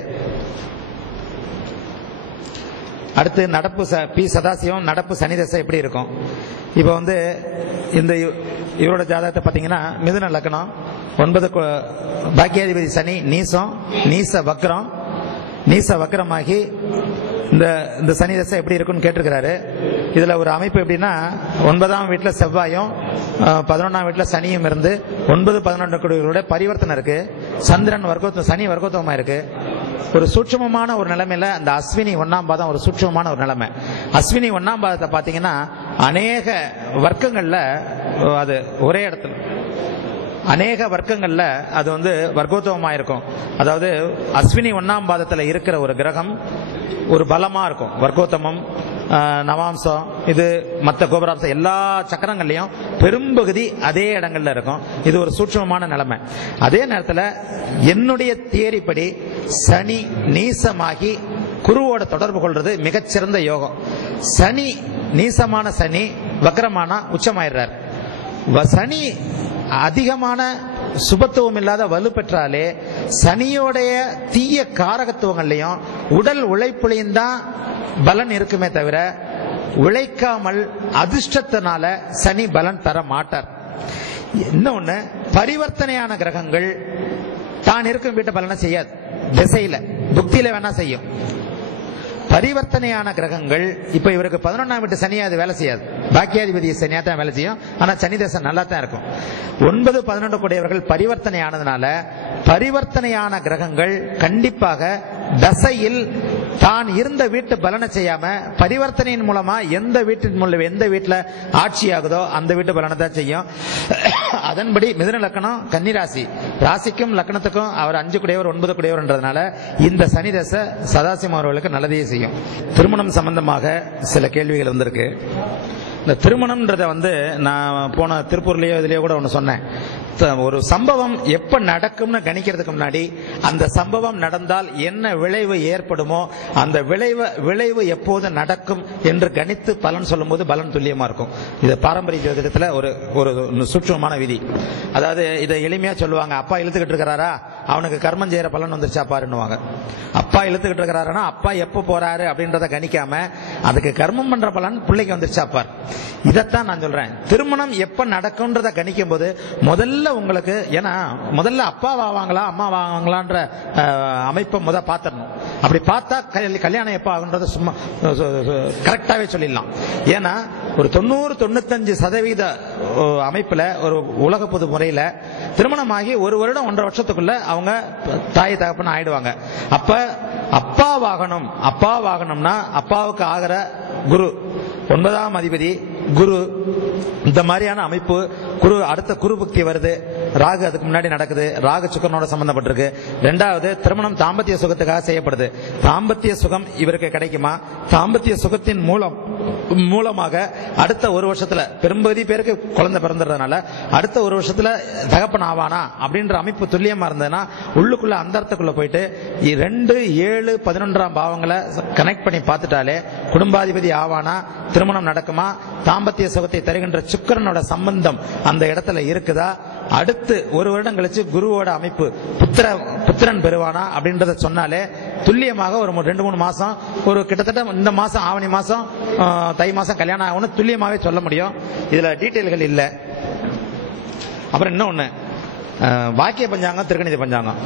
அடுத்து நடப்பு பி சதாசிவம், நடப்பு சனி தசை எப்படி இருக்கும்? இப்போ இந்த இவரோட ஜாதகத்தை பார்த்தீங்கன்னா மிதுன லக்னம், 9 பாக்கியாதிபதி சனி நீசம், நீச வக்ரம், நீச வக்ரமாகி இந்த சனி தசை எப்படி இருக்குன்னு கேட்டிருக்கிறாரு. இதுல ஒரு அமைப்பு எப்படின்னா 9ஆம் வீட்டுல செவ்வாயும் 11ஆம் வீட்டுல சனியும் இருந்து 9-11 குடிகளோட பரிவர்த்தனை இருக்கு. சந்திரன் சனி வர்க்கோத்தமா இருக்கு. ஒரு சூட்சமமான ஒரு நிலைமையில அந்த அஸ்வினி 1ஆம் பாதம் ஒரு சூட்சமமான ஒரு நிலைமை. அஸ்வினி 1ஆம் பாதத்தை பாத்தீங்கன்னா அநேக வர்க்கங்கள்ல அது ஒரே இடத்துல அநேக வர்க்கங்கள்ல அது வர்க்கோத்தவமா இருக்கும். அதாவது அஸ்வினி 1ஆம் பாதத்துல இருக்கிற ஒரு கிரகம் ஒரு பலமா இருக்கும். வர்க்கோத்தமம், நவாம்சம், இது மற்ற கோபுராம்சம் எல்லா சக்கரங்கள்லயும் பெரும்பகுதி அதே இடங்கள்ல இருக்கும். இது ஒரு சூட்சமமான நிலைமை. அதே நேரத்தில் என்னுடைய தியரிப்படி சனி நீசமாகி குருவோட தொடர்பு கொள்றது மிகச்சிறந்த யோகம். சனி நீசமான சனி வக்ரமான உச்சமாயிடுறார். சனி அதிகமான சுபத்துவம் இல்லாத வலு பெற்றாலே சனியோடைய தீய காரகத்துவங்கள்லையும் உடல் உழைப்புலையும் தான் பலன் இருக்குமே தவிர உழைக்காமல் அதிர்ஷ்டத்தினால சனி பலன் தர மாட்டார். இன்னொன்னு, பரிவர்த்தனையான கிரகங்கள் தான் இருக்கும் வீட்டு பலனை செய்யாது. திசையில புக்தியில வேணா செய்யும். பரிவர்த்தனையான கிரகங்கள் இப்ப இவருக்கு 11ஆம் வீட்டு சனியா அது வேலை செய்யாது. பாக்கியாதிபதி சனியா தான் வேலை செய்யும். ஆனா சனி தசை நல்லா தான் இருக்கும். 9-11 கூடியவர்கள் பரிவர்த்தனையானதுனால பரிவர்த்தனையான கிரகங்கள் கண்டிப்பாக தசையில் தான் இருந்த வீட்டு பலனை செய்யாம பரிவர்த்தனையின் மூலமா எந்த வீட்டுல ஆட்சி ஆகுதோ அந்த வீட்டு பலனை தான் செய்யும். அதன்படி மிதுன லக்னம் கன்னி ராசி, ராசிக்கும் லக்னத்துக்கும் அவர் 5 கூடியவர் 9 கூடியவர்ன்றதுனால இந்த சனி தசை சதாசிவம் அவர்களுக்கு நல்லதையே செய்யும். திருமணம் சம்பந்தமாக சில கேள்விகள் வந்திருக்கு. இந்த திருமணம்ன்றத நான் போன திருப்பூர்லயோ இதுலயோ கூட ஒன்று சொன்னேன். ஒரு சம்பவம் எப்ப நடக்கும்னு கணிக்கிறதுக்கு முன்னாடி அந்த சம்பவம் நடந்தால் என்ன விளைவு ஏற்படுமோ அந்த விளைவு எப்போது நடக்கும் என்று கணித்து பலன் சொல்லும் போது பலன் துல்லியமா இருக்கும். இது பாரம்பரிய ஜோதிடத்துல ஒரு சூட்சமான விதி. அதாவது இதை எளிமையா சொல்லுவாங்க. அப்பா இழுத்துக்கிட்டு இருக்கிறாரா, அவனுக்கு கர்மம் செய்யற பலன் வந்துருச்சா பாருன்னுவாங்க. அப்பா இழுத்துக்கிட்டு இருக்கிறாருன்னா அப்பா எப்ப போறாரு அப்படின்றத கணிக்காம அதுக்கு கர்மம் பண்ற பலன் பிள்ளைக்கு வந்துருச்சா பார். இதைத்தான் நான் சொல்றேன். திருமணம் எப்ப நடக்கும்ன்றத கணிக்கும் போது முதல்ல உங்களுக்கு, ஏன்னா முதல்ல அப்பா வாவாங்களா அம்மா வாவாங்களான்ற அமைப்பை பார்த்துடணும். அப்படி பார்த்தா கல்யாணம் எப்ப ஆகுன்றத சும்மா கரெக்டாவே சொல்லிடலாம். ஏன்னா ஒரு 90-95% அமைப்புல ஒரு உலக பொது முறையில திருமணமாகி 1 வருடம் 1.5 வருஷத்துக்குள்ள அவங்க தாய் தகப்பன் ஆயிடுவாங்க. அப்ப அப்பாவாகணும்னா அப்பாவுக்கு ஆகிற குரு 9ஆம் அதிபதி குரு, இந்த மாதிரியான அமைப்பு. குரு அடுத்த குரு புக்தி வருது, ராகு அதுக்கு முன்னாடி நடக்குது, ராகு சுக்கரனோட சம்பந்தப்பட்டிருக்கு. 2வது திருமணம் தாம்பத்திய சுகத்துக்காக செய்யப்படுது. தாம்பத்திய சுகம் இவருக்கு கிடைக்குமா? தாம்பத்திய சுகத்தின் மூலமாக அடுத்த 1 வருஷத்துல பெரும்பகுதி பேருக்கு குழந்தை பிறந்ததுனால அடுத்த 1 வருஷத்துல தகப்பன் ஆவானா அப்படின்ற அமைப்பு துல்லியமா இருந்ததுன்னா உள்ளுக்குள்ள அந்தரத்துக்குள்ள போயிட்டு 2, 7, 11ஆம் பாவங்களை கனெக்ட் பண்ணி பார்த்துட்டாலே குடும்பாதிபதி ஆவானா, திருமணம் நடக்குமா, தாம்பத்திய சுகத்தை தருகின்ற சுக்கிரனோட சம்பந்தம் அந்த இடத்துல இருக்குதா, அடுத்து 1 வருடம் கழிச்சு குருவோட அமைப்பு புத்திரன் பெறுவானா அப்படின்றத சொன்னாலே துல்லியமாக ஒரு 2-3 மாசம், ஒரு கிட்டத்தட்ட இந்த மாசம் ஆவணி மாசம் தை மாசம் கல்யாணம் ஆகும்னு துல்லியமாவே சொல்ல முடியும். இதுல டீட்டெயில்கள் இல்லை. அப்புறம் இன்னொன்னு, வாக்கிய பஞ்சாங்கம், திருக்கணித பஞ்சாங்கம்.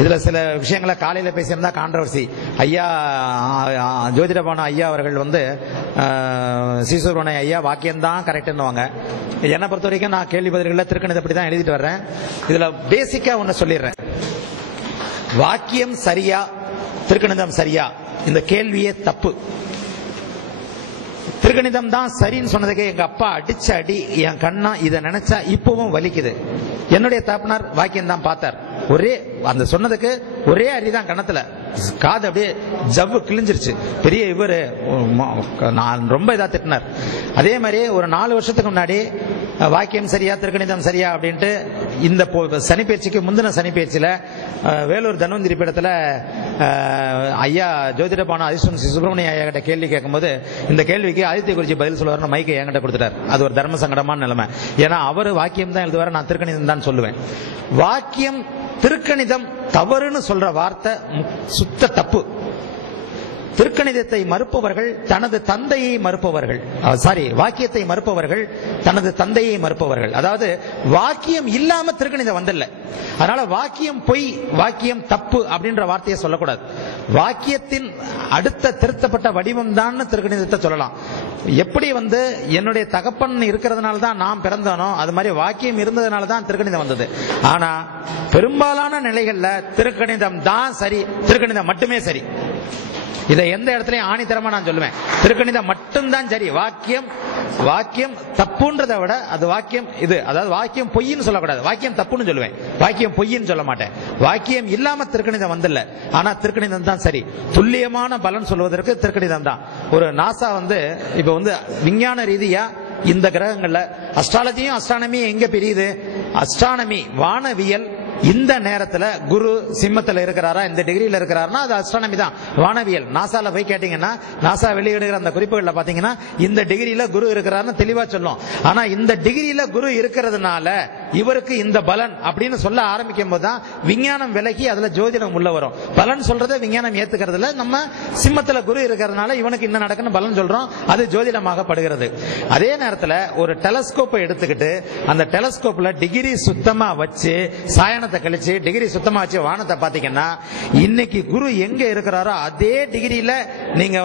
இதுல சில விஷயங்களை காலையில பேசியிருந்தா கான்ட்ரவர்சி. ஐயா ஜோதிடபான ஐயா அவர்கள் சீசுவரனை ஐயா வாக்கியம்தான் கரெக்ட்னுவாங்க. என்னை பொறுத்த வரைக்கும் நான் கேள்வி பதில்களில் திருக்கணிதப்படி தான் எழுதிட்டு வர்றேன். இதுல பேசிக்கா ஒன்னு சொல்லிடுறேன். வாக்கியம் சரியா திருக்கணிதம் சரியா, இந்த கேள்வியே தப்பு. திருக்கணிதம் தான் சரின்னு சொன்னதுக்கு எங்க அப்பா அடிச்ச அடி என் கண்ணா இதை நினைச்சா இப்பவும் வலிக்குது. என்னுடைய தகப்பனார் வாக்கியம் தான் பார்த்தார். ஒரே அந்த சொன்னதுக்கு ஒரே அடிதான் கணத்துல, காது அப்படியே ஜவ்வு கிழிஞ்சிருச்சு. பெரிய இவரு நான் ரொம்ப இதா திட்டினார். அதே மாதிரி ஒரு 4 வருஷத்துக்கு முன்னாடி வாக்கியம் சரியா திருக்கணிதம் சரியா அப்படின்ட்டு இந்த சனிப்பயிற்சிக்கு முந்தின சனிப்பயிற்சியில வேலூர் தன்வந்திரி பீடத்துல ஐயா ஜோதிடபான அதிர்ஷ்டம் சுப்பிரமணிய ஐயா கிட்ட கேள்வி கேட்கும்போது இந்த கேள்விக்கு ஆதித்ய குருஜி பதில் சொல்லுவார். மைக்கை என்கிட்ட கொடுத்துட்டார். அது ஒரு தர்ம சங்கடமான நிலைமை. ஏன்னா அவரு வாக்கியம் தான் எழுதுவார், நான் திருக்கணிதம் தான் சொல்லுவேன். வாக்கியம் திருக்கணிதம் தவறுன்னு சொல்ற வார்த்தை சுத்த தப்பு. திருக்கணிதத்தை மறுப்பவர்கள் தனது தந்தையை மறுப்பவர்கள், வாக்கியத்தை மறுப்பவர்கள் தனது தந்தையை மறுப்பவர்கள். அதாவது வாக்கியம் இல்லாம திருக்கணிதம் வந்தல்ல. அதனால வாக்கியம் பொய், வாக்கியம் தப்பு அப்படின்ற வார்த்தையை சொல்லக்கூடாது. வாக்கியத்தின் அடுத்த திருத்தப்பட்ட வடிவம் தான் திருக்கணிதத்தை சொல்லலாம். எப்படி என்னுடைய தகப்பன் இருக்கிறதுனால தான் நாம் பிறந்தானோ அது மாதிரி வாக்கியம் இருந்ததுனால தான் திருக்கணிதம் வந்தது. ஆனா பெரும்பாலான நிலைகள்ல திருக்கணிதம் தான் சரி, திருக்கணிதம் மட்டுமே சரி. இதை எந்த இடத்துலயும் ஆணித்தரமா நான் சொல்லுவேன், திருக்கணிதம் மட்டும்தான் சரி. வாக்கியம் தப்புன்றதை விட அது வாக்கியம் இது, அதாவது வாக்கியம் பொய்ன்னு சொல்லக்கூடாது, வாக்கியம் தப்புன்னு சொல்லுவேன், வாக்கியம் பொய்ன்னு சொல்ல மாட்டேன். வாக்கியம் இல்லாம திருக்கணிதம் வந்தல்ல, ஆனா திருக்கணிதம் தான் சரி. துல்லியமான பலன் சொல்வதற்கு திருக்கணிதம் தான். ஒரு நாசா இப்ப விஞ்ஞான ரீதியா இந்த கிரகங்கள்ல அஸ்ட்ராலஜியும் அஸ்ட்ரானமியும் எங்க பிரியுது? அஸ்ட்ரானமி வானவியல் இந்த நேரத்துல குரு சிம்மத்துல இருக்கிறாரா, இந்த டிகிரியில இருக்கிறாருன்னா அது அஸ்ட்ரானமி தான், வானவியல். நாசால போய் கேட்டீங்கன்னா நாசா வெளியிடுகிற அந்த குறிப்புகள்ல பாத்தீங்கன்னா இந்த டிகிரியில குரு இருக்கிறாருன்னு தெளிவா சொல்லும். ஆனா இந்த டிகிரியில குரு இருக்கிறதுனால இவருக்கு இந்த பலன் அப்படின்னு சொல்ல ஆரம்பிக்கும் போதுதான் விஞ்ஞானம் விலகி அதுல ஜோதிடம் உள்ள வரும். பலன் சொல்றதை விஞ்ஞானம் ஏத்துக்கிறதுல நம்ம சிம்மத்துல குரு இருக்கிறதுனால இவனுக்கு என்ன நடக்குன்னு பலன் சொல்றோம், அது ஜோதிடமாக படுகிறது. அதே நேரத்துல ஒரு டெலஸ்கோப்பை எடுத்துக்கிட்டு அந்த டெலஸ்கோப்ல டிகிரி சுத்தமா வச்சு சாயன கழிச்சு டிகிரி சுத்தமா வச்சு வானத்தை பாத்தீங்கன்னா இன்னைக்கு குரு எங்க இருக்கிறாரோ அதே டிகிரியில நீங்க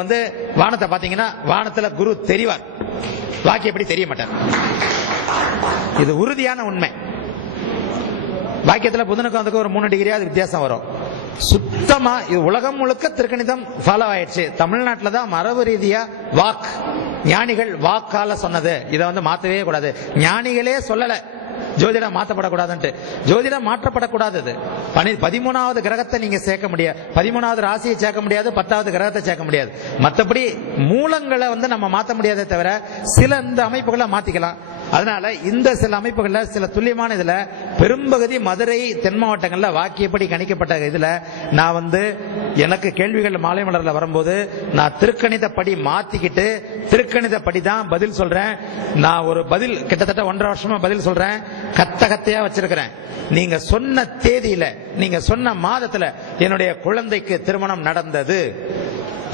வானத்தை பாத்தீங்கன்னா வானத்துல குரு தெரிவார், வாக்கியம் எப்படி தெரிய மாட்டார். இது உறுதியான உண்மை. வாக்கியத்துல புதனுக்கு அதுக்கு ஒரு 3 டிகிரியா வித்தியாசம் வரும். சுத்தமா இது உலகம் முழுக்க திருக்கணிதம் ஃபாலோ ஆயிடுச்சு. தமிழ்நாட்டில் தான் மரபு ரீதியா ஞானிகள் வாக்கால சொன்னது. இதை மாத்தவே கூடாது. ஞானிகளே சொல்லல ஜோதிடம் மாற்றப்படக்கூடாது. ஜோதிடம் மாற்றப்படக்கூடாது. 13வது கிரகத்தை நீங்க சேர்க்க முடியாது, 13வது ராசியை சேர்க்க முடியாது, 10வது கிரகத்தை சேர்க்க முடியாது. மற்றபடி மூலங்களை நம்ம மாற்ற முடியாதே தவிர சில இந்த அமைப்புகளை மாத்திக்கலாம். அதனால இந்த சில அமைப்புகள்ல சில துல்லியமான இதுல பெரும்பகுதி மதுரை தென் மாவட்டங்கள்ல வாக்கியப்படி கணிக்கப்பட்ட இதுல நான் எனக்கு கேள்விகள் மாலை மலர்ல வரும்போது நான் திருக்கணிதப்படி மாத்திக்கிட்டு திருக்கணிதப்படி தான் பதில் சொல்றேன். நான் ஒரு பதில் கிட்டத்தட்ட 1.5 வருஷமா பதில் சொல்றேன், கத்தையா வச்சிருக்கிறேன். நீங்க சொன்ன தேதியில, நீங்க சொன்ன மாதத்துல என்னுடைய குழந்தைக்கு திருமணம் நடந்தது,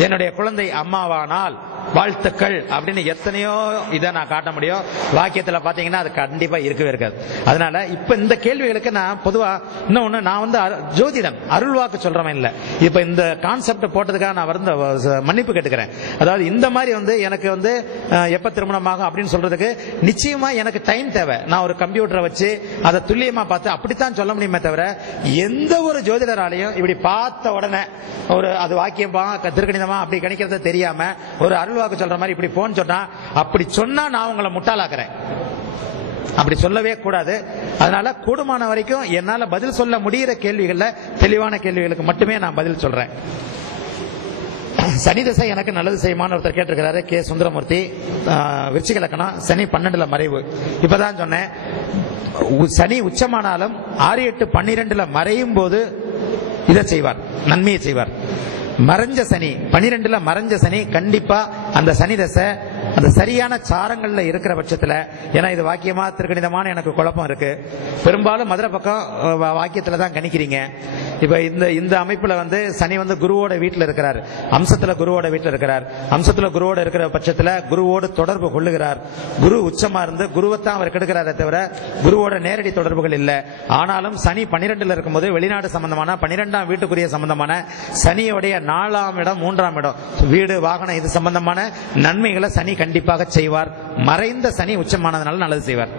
என்னுடைய குழந்தை அம்மாவானால் வாழ்த்துக்கள் அப்படின்னு எத்தனையோ இதை நான் காட்ட முடியும். வாக்கியத்துல பாத்தீங்கன்னா அது கண்டிப்பா இருக்கவே இருக்காது. அதனால இப்ப இந்த கேள்விகளுக்கு நான் பொதுவா இன்னொன்னு, நான் ஜோதிடம் அருள் வாக்கு சொல்றவன் இல்ல. இப்ப இந்த கான்செப்ட் போட்டதுக்காக நான் மன்னிப்பு கேட்டுக்கிறேன். அதாவது இந்த மாதிரி எனக்கு எப்ப திருமணமாகும் அப்படின்னு சொல்றதுக்கு நிச்சயமா எனக்கு டைம் தேவை. நான் ஒரு கம்ப்யூட்டரை வச்சு அதை துல்லியமா பார்த்து அப்படித்தான் சொல்ல முடியுமே தவிர, எந்த ஒரு ஜோதிடராலையும் இப்படி பார்த்த உடனே அது வாக்கியமா திருக்கணிதமா அப்படி கணிக்கிறது தெரியாம ஒரு அருள்வாக்கு சொல்ற மாதிரி இப்படி போன் சொன்னா, அப்படி சொன்னா நான் உங்களை முட்டாளாக்குறேன். அப்படி சொல்லவே கூடாது. அதனால கூடுமான வரைக்கும் என்னால பதில் சொல்ல முடிகிற கேள்விகள்ல தெளிவான கேள்விகளுக்கு மட்டுமே நான் பதில் சொல்றேன். சனி திசை எனக்கு நல்லது செய்யுமான்னு ஒருத்தர் கேட்டிருக்கிறாரு, கே சுந்தரமூர்த்தி. விருச்சிக லக்னம், சனி 12ல மறைவு. இப்பதான் சொன்னேன், சனி உச்சமானாலும் 6, 8, 12ல மறையும் போது இதை செய்வார், நன்மையை செய்வார். மறைஞ்ச சனி 12ல மறைஞ்ச சனி கண்டிப்பா அந்த சனி தசை அந்த சரியான சாரங்கள்ல இருக்கிற பட்சத்துல, ஏன்னா இது வாக்கியமா திருக்கணிதமான எனக்கு குழப்பம் இருக்கு. பெரும்பாலும் மதுரை பக்கம் வாக்கியத்துல தான் கணிக்கிறீங்க. இப்ப இந்த அமைப்புல சனி குருவோட வீட்டுல இருக்கிறார், அம்சத்துல குருவோட வீட்டுல இருக்கிறார். அம்சத்துல குருவோட இருக்கிற பட்சத்துல குருவோடு தொடர்பு கொள்ளுகிறார். குரு உச்சமா இருந்து குருவைத்தான் அவர் கெடுக்கிறாரே தவிர குருவோட நேரடி தொடர்புகள் இல்லை. ஆனாலும் சனி 12ல இருக்கும்போது வெளிநாடு சம்பந்தமான 12ஆம் வீட்டுக்குரிய சம்பந்தமான சனியோடைய 4ஆம் இடம் 3ஆம் இடம் வீடு வாகனம் இது சம்பந்தமான நன்மைகளை சனி கண்டிப்பாக செய்வார். மறைந்த சனி உச்சமானதுனால நல்லது செய்வார்.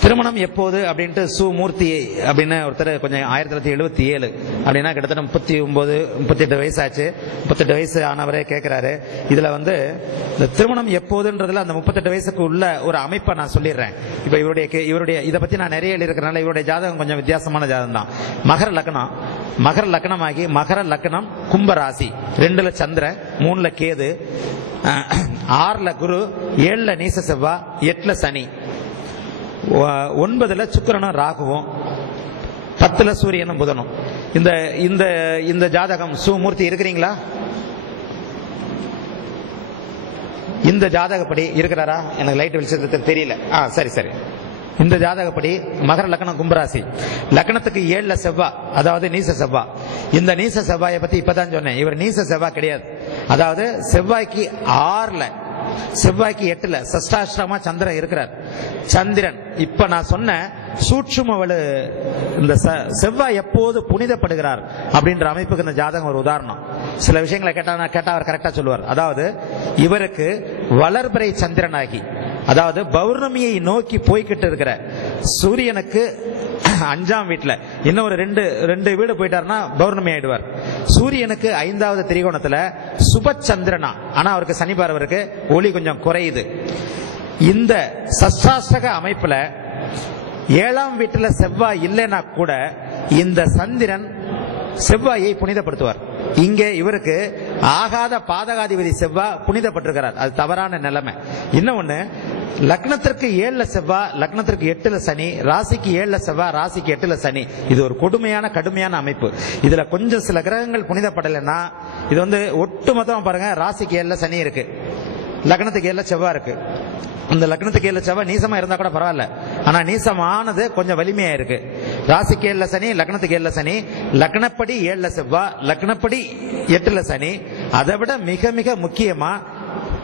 திருமணம் எப்போது அப்படின்ட்டு மூர்த்தி அப்படின்னு ஒருத்தர் கொஞ்சம் 1977 அப்படின்னா கிட்டத்தட்ட 39, 38 வயசு ஆச்சு. 38 வயசு ஆனவரே கேட்கிறாரு. இதுல இந்த திருமணம் எப்போதுன்றதுல அந்த 38 வயசுக்கு உள்ள ஒரு அமைப்பை நான் சொல்லிடுறேன். இப்ப இவருடைய இதை பத்தி நான் நிறைய எழுதியிருக்கிறனால இவருடைய ஜாதகம் கொஞ்சம் வித்தியாசமான ஜாதகம் தான். மகர லக்னம், மகர லக்னமாகி மகர லக்னம் கும்பராசி, 2ல சந்திரன், 3ல கேது, 6ல குரு, 7ல நீச செவ்வாய், 8ல சனி, 9ல சுக்கிரனும் ராகுவும், 10ல சூரியனும் புதனும். இந்த ஜாதகம் மூர்த்தி இருக்கிறீங்களா? இந்த ஜாதகப்படி இருக்கிறாரா? எனக்கு லைட் வெளிச்சத்து தெரியல. சரி. இந்த ஜாதகப்படி மகர லக்னம் கும்பராசி, லக்னத்துக்கு 7ல செவ்வாய், அதாவது நீச செவ்வாய். இந்த நீச செவ்வாயை பத்தி இப்பதான் சொன்னேன். இவர் நீச செவ்வாய் கிடையாது. அதாவது செவ்வாய்க்கு 6ல, செவ்வாய்க்கு 8ல சஷ்டாஷ்டமா சந்திரன் இருக்கிறார். சந்திரன் இப்ப நான் சொன்ன சூட்சுமவளு இந்த செவ்வாய் எப்போது புனிதப்படுகிறார் அப்படின்ற அமைப்புக்கு இந்த ஜாதகம் ஒரு உதாரணம். சில விஷயங்களை கேட்டா அவர் கரெக்டா சொல்லுவார். அதாவது இவருக்கு வளர்பிறை சந்திரனாகி, அதாவது பௌர்ணமியை நோக்கி போய்கிட்டு இருக்கிற சூரியனுக்கு 5ஆம் வீட்டுல இன்னும் ஒரு 2 வீடு போயிட்டாருன்னா பௌர்ணமி ஆயிடுவார். சூரியனுக்கு 5வது திரிகோணத்துல சுபச்சந்திரனா, ஆனா அவருக்கு சனி பார்வருக்கு ஒளி கொஞ்சம் குறையுது. இந்த சஷ்டாஷ்டக அமைப்புல 7ஆம் வீட்டுல செவ்வாய் இல்லைன்னா கூட இந்த சந்திரன் செவ்வாயை புனிதப்படுத்துவார். இங்கே இவருக்கு ஆகாத பாதகாதிபதி செவ்வாய் புனிதப்பட்டிருக்கிறார். அது தவறான நிலைமை. இன்னொன்னு, லக்னத்திற்கு 7ல செவ்வாய், லக்னத்திற்கு 8ல சனி, ராசிக்கு 7ல செவ்வாய், ராசிக்கு 8ல சனி. இது ஒரு கடுமையான அமைப்பு. இதுல கொஞ்சம் சில கிரகங்கள் புனிதப்படலைன்னா இது ஒட்டுமொத்தமா பாருங்க. ராசிக்கு 7ல சனி இருக்கு, லக்னத்துக்கு 7ல செவ்வாய் இருக்கு. அந்த லக்னத்துக்கு 7ல செவ்வாய் நீசமா இருந்தா கூட பரவாயில்ல, ஆனா நீசமானது கொஞ்சம் வலிமையா இருக்கு. ராசிக்கு 7ல சனி, லக்னத்துக்கு 7ல சனி, லக்னப்படி 7ல செவ்வாய், லக்னப்படி 8ல சனி. அதை விட மிக மிக முக்கியமா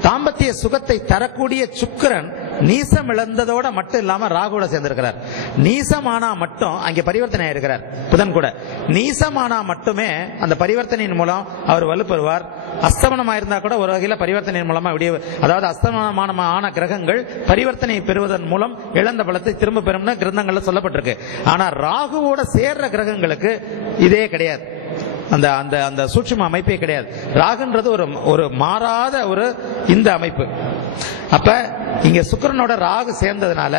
தாம்பத்திய சுகத்தை தரக்கூடிய சுக்கிரன் நீசம் இழந்ததோட மட்டும் இல்லாம ராகுவோட சேர்ந்திருக்கிறார். நீசமானா மட்டும் அங்கே பரிவர்த்தனை இருக்கிறார். புதன் கூட நீசமானா மட்டுமே அந்த பரிவர்த்தனையின் மூலம் அவர் வலுப்பெறுவார். அஸ்தமனமா இருந்தா கூட ஒரு வகையில பரிவர்த்தனையின் மூலமா அதாவது அஸ்தமனமான கிரகங்கள் பரிவர்த்தனை பெறுவதன் மூலம் இழந்த பலத்தை திரும்ப பெறும்னு கிரந்தங்கள்ல சொல்லப்பட்டிருக்கு. ஆனா ராகுவோட சேர்ற கிரகங்களுக்கு இதே கிடையாது. அந்த அந்த அந்த சூட்சும அமைப்பே கிடையாது. ராகுன்றது ஒரு மாறாத ஒரு இந்த அமைப்பு. அப்ப இங்க சுக்கிரனோட ராகு சேர்ந்ததுனால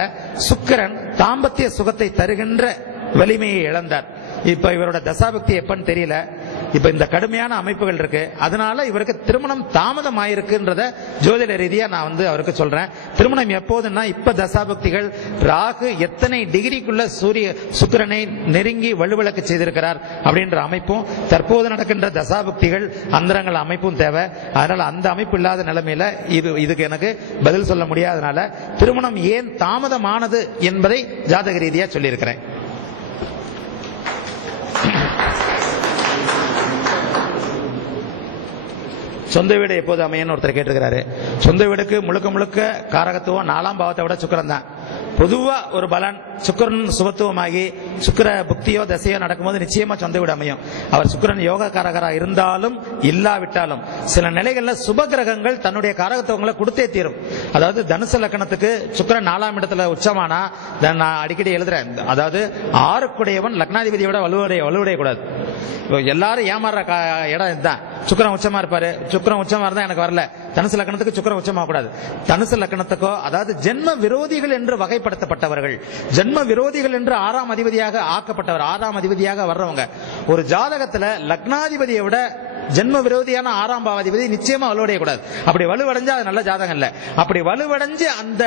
சுக்கிரன் தாம்பத்திய சுகத்தை தருகின்ற வலிமையை இழந்தார். இப்ப இவரோட தசாபக்தி எப்பன்னு தெரியல. இப்ப இந்த கடுமையான அமைப்புகள் இருக்கு, அதனால இவருக்கு திருமணம் தாமதம் ஆயிருக்குன்றத ஜோதிட ரீதியா நான் அவருக்கு சொல்றேன். திருமணம் எப்போதுன்னா இப்ப தசாபக்திகள் ராகு எத்தனை டிகிரிக்குள்ள சுக்கிரனை நெருங்கி வலுவிளக்கு செய்திருக்கிறார் அப்படின்ற அமைப்பும் தற்போது நடக்கின்ற தசாபக்திகள் அந்தரங்கள் அமைப்பும் தேவை. அதனால அந்த அமைப்பு இல்லாத நிலைமையில இதுக்கு எனக்கு பதில் சொல்ல முடியாதனால திருமணம் ஏன் தாமதமானது என்பதை ஜாதக ரீதியா சொல்லியிருக்கிறேன். சொந்த வீடு எப்போது அமையன்னு ஒருத்தர் கேட்டிருக்கிறாரு. சொந்த வீடுக்கு முழுக்க முழுக்க காரகத்துவம் 4ஆம் பாவத்தை விட சுக்கிரன் தான். பொதுவா ஒரு பலன் சுக்கிரன் சுபத்துவமாகி சுக்கிர புக்தியோ தசையோ நடக்கும்போது நிச்சயமா சொந்த வீடு அமையும். அவர் சுக்கிரன் யோக காரகரா இருந்தாலும் இல்லாவிட்டாலும் சில நிலைகள்ல சுப கிரகங்கள் தன்னுடைய காரகத்துவங்களை கொடுத்தே தீரும். அதாவது தனுசு லக்னத்துக்கு சுக்கிரன் 4ஆம் இடத்துல உச்சமானா, நான் அடிக்கடி எழுதுறேன், அதாவது 6க்குடையவன் லக்னாதிபதியோட வலுவடைய கூடாது. எல்லாரும் ஏமாற இடம் இதுதான். சுக்கிரன் உச்சமா இருப்பாரு, சுக்கிரன் உச்சமா இருந்தா எனக்கு வரல. தனுசு லக்னத்துக்கு சுக்கிரன் உச்சமா கூடாது. தனுசு லக்னத்துக்கோ அதாவது ஜென்ம விரோதிகள் என்று வகைப்படுத்தப்பட்டவர்கள், ஜென்ம விரோதிகள் என்று 6ஆம் அதிபதியாக ஆக்கப்பட்டவர், 6ஆம் அதிபதியாக வர்றவங்க ஒரு ஜாதகத்துல லக்னாதிபதியை விட ஜென்ம விரோதியான 6ஆம் பாவாதிபதி நிச்சயமா வலுவடைய கூடாது. அப்படி வலுவடைஞ்சா அது நல்ல ஜாதகம் இல்ல. அப்படி வலுவடைஞ்சு அந்த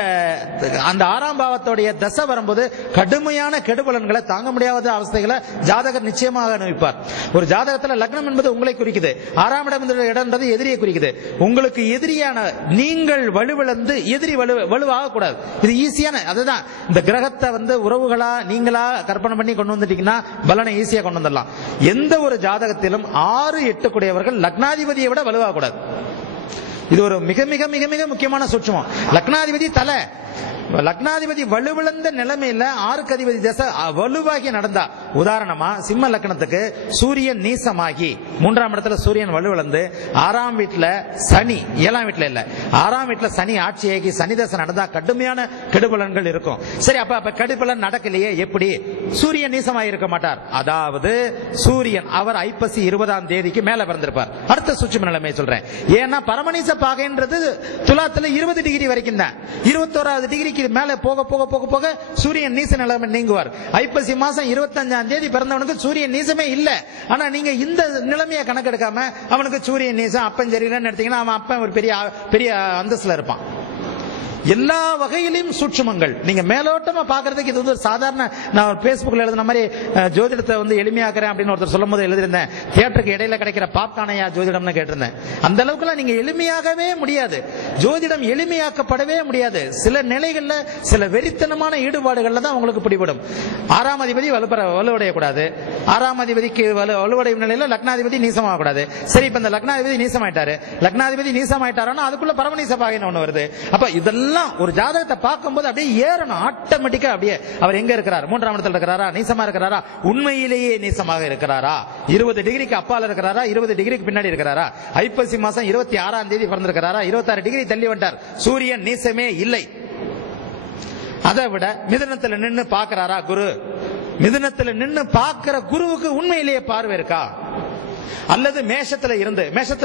6ஆம் பாவத்துடைய தசை வரும்போது கடுமையான கெடுபலன்களை தாங்க முடியாத அவஸ்தைகளை ஜாதகர் நிச்சயமாக அனுபவிப்பார். ஒரு ஜாதகத்துல லக்னம் என்பது உங்களை குறிக்குது, 6ஆம் இடம்ன்றது எதிரியை குறிக்குது. உங்களுக்கு எதிரியான நீங்கள் வலுவிழந்து எதிரி வலுவாக கூடாது. இது ஈஸியான, அதுதான் இந்த கிரகத்தை உறவுகளா நீங்களா கற்பனை பண்ணி கொண்டு வந்துட்டீங்கன்னா பலனை ஈஸியா கொண்டு வந்துடலாம். எந்த ஒரு ஜாதகத்திலும் 6-8 கூடியவர்கள் லக்னாதிபதியை விட வலுவாக கூடாது. இது ஒரு மிக மிக மிக மிக முக்கியமான சூட்சமம். லக்னாதிபதி தலை, லக்னாதிபதி வலுவிழந்த நிலைமையில 6க்கு அதிபதி தசை வலுவாகி நடந்தா, உதாரணமா சிம்ம லக்னத்துக்கு சூரியன் நீசமாகி 3ஆம் இடத்துல சூரியன் வலுவிழந்து 6ஆம் வீட்டுல சனி, 7ஆம் வீட்டுல இல்ல 6ஆம் வீட்டுல சனி ஆட்சியாகி சனி தசை நடந்தா கடுமையான கெடுபலன்கள் இருக்கும். சரி, அப்ப கெடுபலன் நடக்கலையே, எப்படி? சூரியன் நீசமாகி இருக்க மாட்டார். அதாவது சூரியன் அவர் ஐப்பசி 20ஆம் தேதிக்கு மேல பிறந்திருப்பார். அடுத்த சூட்சும நிலைமையை சொல்றேன். ஏன்னா பரமநீச பாகைன்றது துலாத்துல 20 டிகிரி வரைக்கும் தான். 21வது டிகிரி மேல போக போக போக போக சூரியன் நீச நிலைமை நீங்குவார். ஐப்பசி மாசம் 25ஆம் தேதி பிறந்தவனுக்கு சூரியன் நீசமே இல்ல. ஆனா நீங்க இந்த நிலைமையை கணக்கெடுக்காம அவனுக்கு சூரியன் நீசம் அப்பன் சரியில்லைன்னு எடுத்தீங்கன்னா அவன் அப்பன் ஒரு பெரிய அந்தஸ்துல இருப்பான். எல்லா வகையிலும் சூட்சுமங்கள் நீங்க மேலோட்டமா பாக்குறதுக்கு இது ஒரு சாதாரண, நான் பேஸ்புக்ல எழுதின மாதிரி ஜோதிடத்தை எளிமையாக்குறேன் அப்படின்னு ஒருத்தர் சொல்லும் போது எழுதிருந்தேன். தியேட்டருக்கு இடையில கிடைக்கிற பாப்கார்னையா ஜோதிடம்னு கேட்டிருந்தேன். அந்த அளவுக்கு நீங்க எளிமையாகவே முடியாது. ஜோதிடம் எளிமையாக்கப்படவே முடியாது. சில நிலைகள்ல சில வெறித்தனமான ஈடுபாடுகள்ல தான் உங்களுக்கு பிடிபடும். 6ஆம் அதிபதி வலுவடைய கூடாது. 6ஆம் அதிபதிக்கு வலுவடையும் நிலையில லக்னாதிபதி நீசமாக கூடாது. சரி, இப்ப இந்த லக்னாதிபதி நீசமாயிட்டாரு. லக்னாதிபதி நீசமாயிட்டாருன்னா அதுக்குள்ள பரமநீச பாகைன்னு ஒண்ணு வருது. அப்ப இதெல்லாம் ஒரு ஜாதகத்தை பார்க்கும்போது அப்படியே ஏறணும் ஆட்டோமேட்டிக்கா. அப்படியே அவர் எங்க இருக்கிறார்? 3ஆம் இடத்துல இருக்கிறாரா? நீசமா இருக்கிறாரா? உண்மையிலேயே நீசமாக இருக்கிறாரா? 20 டிகிரிக்கு அப்பால இருக்கிறாரா? 20 டிகிரிக்கு பின்னாடி இருக்கிறாரா? ஐப்பசி மாசம் 26ஆம் தேதி பிறந்திருக்கிறாரா? 26 டிகிரி தள்ளி வந்தார். சூரியன் நீசமே இல்லை. அதை விட மிதுனத்துல நின்று பாக்குறாரா குரு? மிதுனத்துல நின்று பாக்குற குருவுக்கு உண்மையிலேயே பார்வை இருக்கா? அல்லது மேஷத்துல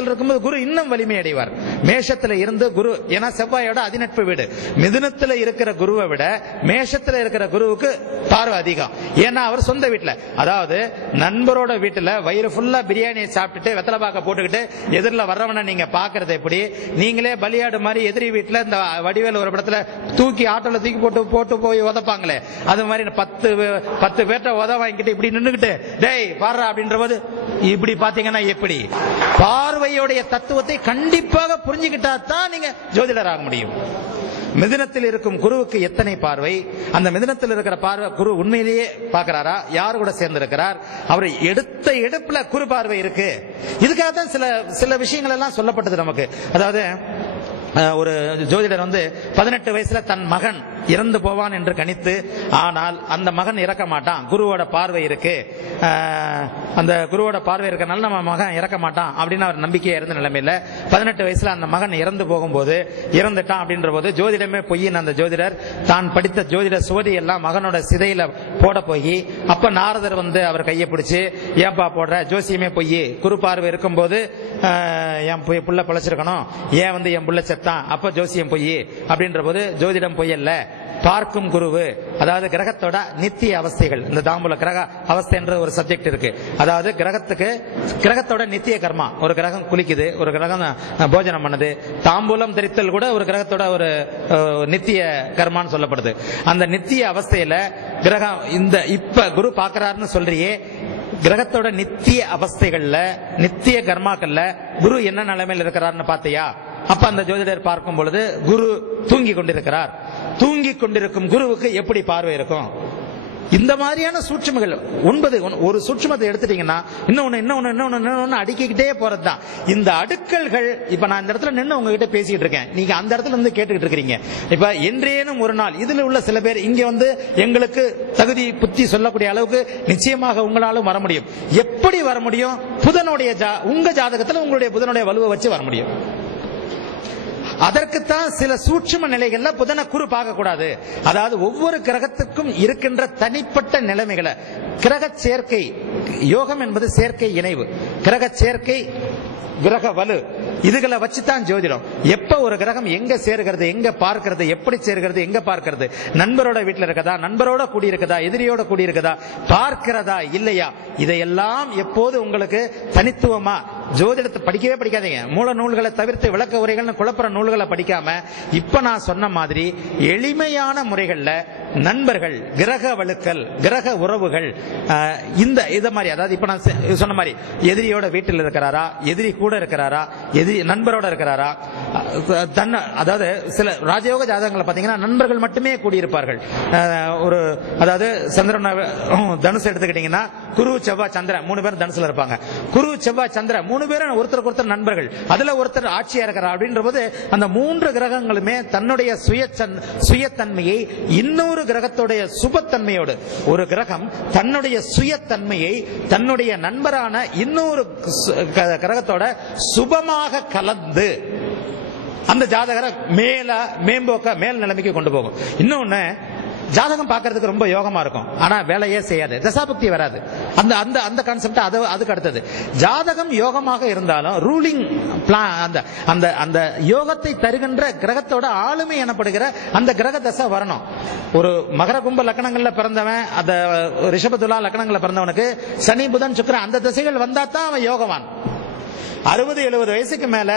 இருக்கும்போது குரு இன்னும் வலிமை அடைவார். மேஷத்துல இருந்து குரு, ஏன்னா செவ்வாயோட அதிநட்பு வீடு. மிதுனத்துல இருக்கிற குருவை விட மேஷத்துல இருக்கிற குருவுக்கு பார்வை அதிகம். ஏன்னா அவர் சொந்த வீட்டுல, அதாவது நண்பரோட வீட்டுல வயிறு ஃபுல்லா பிரியாணியை சாப்பிட்டுட்டு வெத்தலை பாக்க போட்டுக்கிட்டு எதிரில் வர்றவனை நீங்க பாக்குறது எப்படி? நீங்களே பலியாடு மாதிரி எதிரி வீட்டுல இந்த வடிவேல் ஒரு படத்துல தூக்கி ஆட்டோல தூக்கி போட்டு போய் உதப்பாங்களே, அது மாதிரி 10 பேர்ட்ட உத வாங்கிட்டு இப்படி நின்னுகிட்டு டேய் பாடுறா அப்படின்ற போது இப்படி பாத்தீங்கன்னா எப்படி? பார்வையுடைய தத்துவத்தை கண்டிப்பாக புரிஞ்சுக்கிட்டா தான் நீங்க ஜோதிடர் ஆக முடியும். மிதுனத்தில் இருக்கும் குருவுக்கு எத்தனை பார்வை? அந்த மிதுனத்தில் இருக்கிற பார்வை குரு உண்மையிலேயே பார்க்கிறாரா? யாரு கூட சேர்ந்து இருக்கிறார்? அவர் எடுப்புல குரு பார்வை இருக்கு. இதுக்காக தான் சில விஷயங்கள் எல்லாம் சொல்லப்பட்டது நமக்கு. அதாவது ஒரு ஜோதிடர் 18 வயசுல தன் மகன் இறந்து போவான் என்று கணித்து, ஆனால் அந்த மகன் இறக்க மாட்டான், குருவோட பார்வை இருக்கு, அந்த குருவோட பார்வை இருக்கனால நம்ம மகன் இறக்க மாட்டான் அப்படின்னு அவர் நம்பிக்கையா இருந்த நிலைமையில 18 வயசுல அந்த மகன் இறந்து போகும்போது இறந்துட்டான் அப்படின்ற போது ஜோதிடமே பொய்யின் அந்த ஜோதிடர் தான் படித்த ஜோதிட சோதி எல்லாம் மகனோட சிதையில போட போய், அப்ப நாரதர் அவர் கையை பிடிச்சு, ஏன்பா போடுற, ஜோசியமே பொய், குரு பார்வை இருக்கும் போது என் புள்ள பிழைச்சிருக்கணும், ஏன் என் புள்ள செத்தான், அப்ப ஜோசியம் பொய் அப்படின்ற போது ஜோதிடம் பொய்யல்ல, பார்க்கும் குருவு, அதாவது கிரகத்தோட நித்திய அவஸ்தைகள். இந்த தாம்பூல கிரக அவஸ்தை என்ற ஒரு சப்ஜெக்ட் இருக்கு. அதாவது கிரகத்தோட நித்திய கர்மா. ஒரு கிரகம் குளிக்குது, ஒரு கிரகம் போஜனம் பண்ணுது. தாம்பூலம் தரித்தல் கூட ஒரு கிரகத்தோட ஒரு நித்திய கர்மான்னு சொல்லப்படுது. அந்த நித்திய அவஸ்தையில கிரகம் இந்த இப்ப குரு பாக்குறாருன்னு சொல்றியே, கிரகத்தோட நித்திய அவஸ்தைகள்ல நித்திய கர்மாக்கள்ல குரு என்ன நிலைமையில் இருக்கிறார்னு பார்த்தியா? அப்ப அந்த ஜோதிடர் பார்க்கும் பொழுது குரு தூங்கி கொண்டிருக்கிறார். தூங்கி கொண்டிருக்கும் குருவுக்கு எப்படி பார்வை இருக்கும்? இந்த மாதிரியான சூட்சுமங்கள் 9 ஒரு சூட்சுமத்தை எடுத்துட்டீங்கன்னா இன்னொன்னு அடுக்கிக்கிட்டே போறதுதான் இந்த அடுக்கல்கள். இப்ப நான் இந்த இடத்துல நின்று உங்ககிட்ட பேசிட்டு இருக்கேன், நீங்க அந்த இடத்துல இருந்து கேட்டுக்கிட்டு இருக்கிறீங்க. இப்ப என்றேனும் ஒரு நாள் இதுல உள்ள சில பேர் இங்க வந்து எங்களுக்கு தகுதி புத்தி சொல்லக்கூடிய அளவுக்கு நிச்சயமாக உங்களாலும் வர முடியும். எப்படி வர முடியும்? புதனுடைய உங்க ஜாதகத்துல உங்களுடைய புதனுடைய வலுவை வச்சு வர முடியும். அதற்குத்தான் சில சூட்சும நிலைகள்ல புதன குரு பார்க்க கூடாது. அதாவது ஒவ்வொரு கிரகத்துக்கும் இருக்கின்ற தனிப்பட்ட நிலைமைகளை, கிரக சேர்க்கை, யோகம் என்பது சேர்க்கை இணைவு, கிரக சேர்க்கை, கிரக வலு, இதுகளை வச்சுதான் ஜோதிடம். எப்ப ஒரு கிரகம் எங்க சேர்கிறது, எங்க பார்க்கிறது, எப்படி சேர்கிறது, எங்க பார்க்கிறது, நண்பரோட வீட்டில் இருக்கதா, நண்பரோட கூடியிருக்கதா, எதிரியோட கூடியிருக்கதா, பார்க்கிறதா இல்லையா, இதையெல்லாம் எப்போது உங்களுக்கு தனித்துவமா ஜோதிடத்தை படிக்கவே படிக்காதீங்க. மூல நூல்களை தவிர்த்து விளக்க உரைகள் குழப்பற நூல்களை படிக்காம இப்ப நான் சொன்ன மாதிரி எளிமையான முறைகள்ல நண்பர்கள், கிரக வலுக்கள், கிரக உறவுகள், இந்த மாதிரி, அதாவது இப்ப நான் சொன்ன மாதிரி எதிரியோட வீட்டில் இருக்கிறாரா, எதிரி கூட இருக்கிறாரா, எதிரி நண்பரோட இருக்கிறாரா, அதாவது சில ராஜயோக ஜாதகங்களை பாத்தீங்கன்னா நண்பர்கள் மட்டுமே கூடியிருப்பார்கள். ஒரு அதாவது சந்திரன் தனுசு எடுத்துக்கிட்டீங்கன்னா குரு செவ்வாய் சந்திரன் 3 பேரும் தனுசுல இருப்பாங்க. குரு செவ்வாய் சந்திரன் 3 பேரும் ஒருத்தருக்கு ஒருத்தர் நண்பர்கள், அதுல ஒருத்தர் ஆட்சியா இருக்கிறார். அப்படின்ற போது அந்த 3 கிரகங்களுமே தன்னுடைய சுயத்தன்மையை இன்னொரு கிரகத்துடைய சுபத்தன்மையோடு, ஒரு கிரகம் தன்னுடைய சுயத்தன்மையை தன்னுடைய நண்பரான இன்னொரு கிரகத்தோட சுபமாக கலந்து அந்த ஜாதகரை மேல் நிலைமைக்கு கொண்டு போகும். இன்னொன்னு, ஜாதகம் பார்க்கறதுக்கு ரொம்ப யோகமா இருக்கும், ஆனா வேலையே செய்யாது, தசாபக்தி வராது. அந்த கான்செப்ட் அதுக்கு அடுத்தது. ஜாதகம் யோகமாக இருந்தாலும் ரூலிங் பிளான், அந்த யோகத்தை தருகின்ற கிரகத்தோட ஆளுமை எனப்படுகிற அந்த கிரக தசை வரணும். ஒரு மகர கும்ப லக்னங்கள்ல பிறந்தவன், அந்த ரிஷபதுலா லக்னங்கள்ல பிறந்தவனுக்கு சனி புதன் சுக்கிரன் அந்த திசைகள் வந்தா தான் அவன் யோகவான். 60-70 வயசுக்கு மேல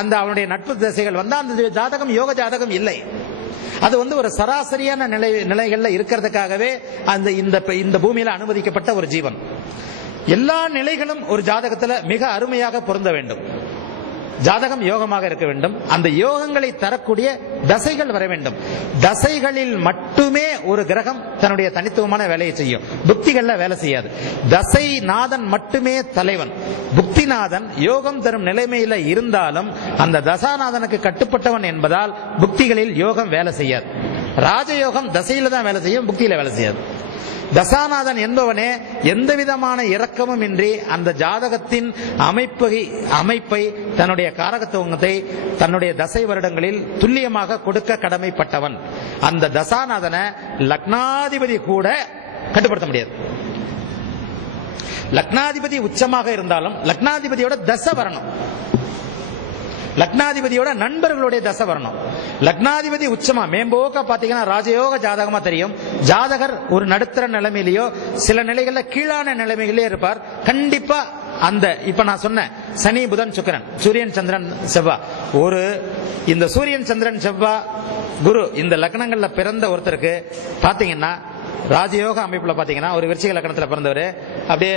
அந்த அவனுடைய நட்பு திசைகள் வந்தா அந்த ஜாதகம் யோக ஜாதகம் இல்லை. அது வந்து ஒரு சராசரியான நிலைகள்ல இருக்கிறதுக்காகவே இந்த பூமியில அனுமதிக்கப்பட்ட ஒரு ஜீவன். எல்லா நிலைகளும் ஒரு ஜாதகத்துல மிக அருமையாக பொருந்த வேண்டும். ஜாதகம் யோகமாக இருக்க வேண்டும். அந்த யோகங்களை தரக்கூடிய தசைகள் வர வேண்டும். தசைகளில் மட்டுமே ஒரு கிரகம் தன்னுடைய தனித்துவமான வேலையை செய்யும், புக்திகள்ல வேலை செய்யாது. தசை நாதன் மட்டுமே தலைவன். புக்திநாதன் யோகம் தரும் நிலைமையில இருந்தாலும் அந்த தசாநாதனுக்கு கட்டுப்பட்டவன் என்பதால் புக்திகளில் யோகம் வேலை செய்யாது. ராஜயோகம் தசையில தான் வேலை செய்யும், புக்தியில வேலை செய்யாது. தசாநாதன் என்பவனே எந்த விதமான இரக்கமும் இன்றி அந்த ஜாதகத்தின் அமைப்பை தன்னுடைய காரகத்துவத்தை தன்னுடைய தசை வருடங்களில் துல்லியமாக கொடுக்க கடமைப்பட்டவன். அந்த தசாநாதனை லக்னாதிபதி கூட கட்டுப்படுத்த முடியாது. லக்னாதிபதி உச்சமாக இருந்தாலும் லக்னாதிபதியோட தசை வரணும், லக்னாதிபதியோட நண்பர்களுடைய தசை வரணும். லக்னாதிபதி உச்சமா மேம்போக்க பாத்தீங்கன்னா ராஜயோக ஜாதகமா தெரியும். ஜாதகர் ஒரு நடுத்தர நிலைமையிலேயோ சில நிலைகள்ல கீழான நிலைமைகளே இருப்பார். கண்டிப்பா அந்த இப்ப நான் சொன்ன சனி புதன் சுக்கிரன், சூரியன் சந்திரன் செவ்வாய், இந்த சூரியன் சந்திரன் செவ்வாய் குரு இந்த லக்னங்கள்ல பிறந்த ஒருத்தருக்கு பாத்தீங்கன்னா ராஜயோக அமைப்புல பாத்தீங்கன்னா ஒரு விருச்சிக லக்னத்துல பிறந்தவர் அப்படியே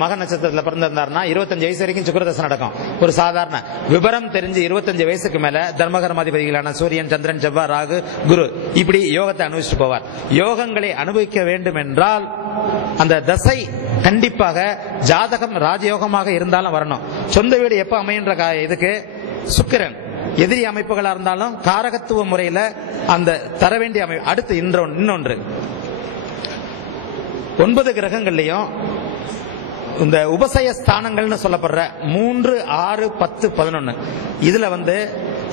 மக நட்சத்திரத்துல பிறந்திருந்தாருன்னா 25 வயசு வரைக்கும் சுக்கிரதசை நடக்கும். ஒரு சாதாரண விபரம் தெரிஞ்சு 25 வயசுக்கு மேல தர்மகர்மாதிபதிகளான சூரியன் சந்திரன் செவ்வாய் ராகு குரு இப்படி யோகத்தை அனுபவிச்சுட்டு போவார். யோகங்களை அனுபவிக்க வேண்டும் என்றால் அந்த தசை கண்டிப்பாக ஜாதகம் ராஜயோகமாக இருந்தாலும் வரணும். சொந்த வீடு எப்ப அமைகின்ற இதுக்கு சுக்கிரன் எதிரி அமைப்புகளா இருந்தாலும் காரகத்துவ முறையில அந்த தர வேண்டிய அமைப்பு. அடுத்து இன்னொன்று 9 கிரகங்கள்லயும் இந்த உபசய ஸ்தானங்கள்னு சொல்லப்படுற 3, 6, 10, 11 இதுல வந்து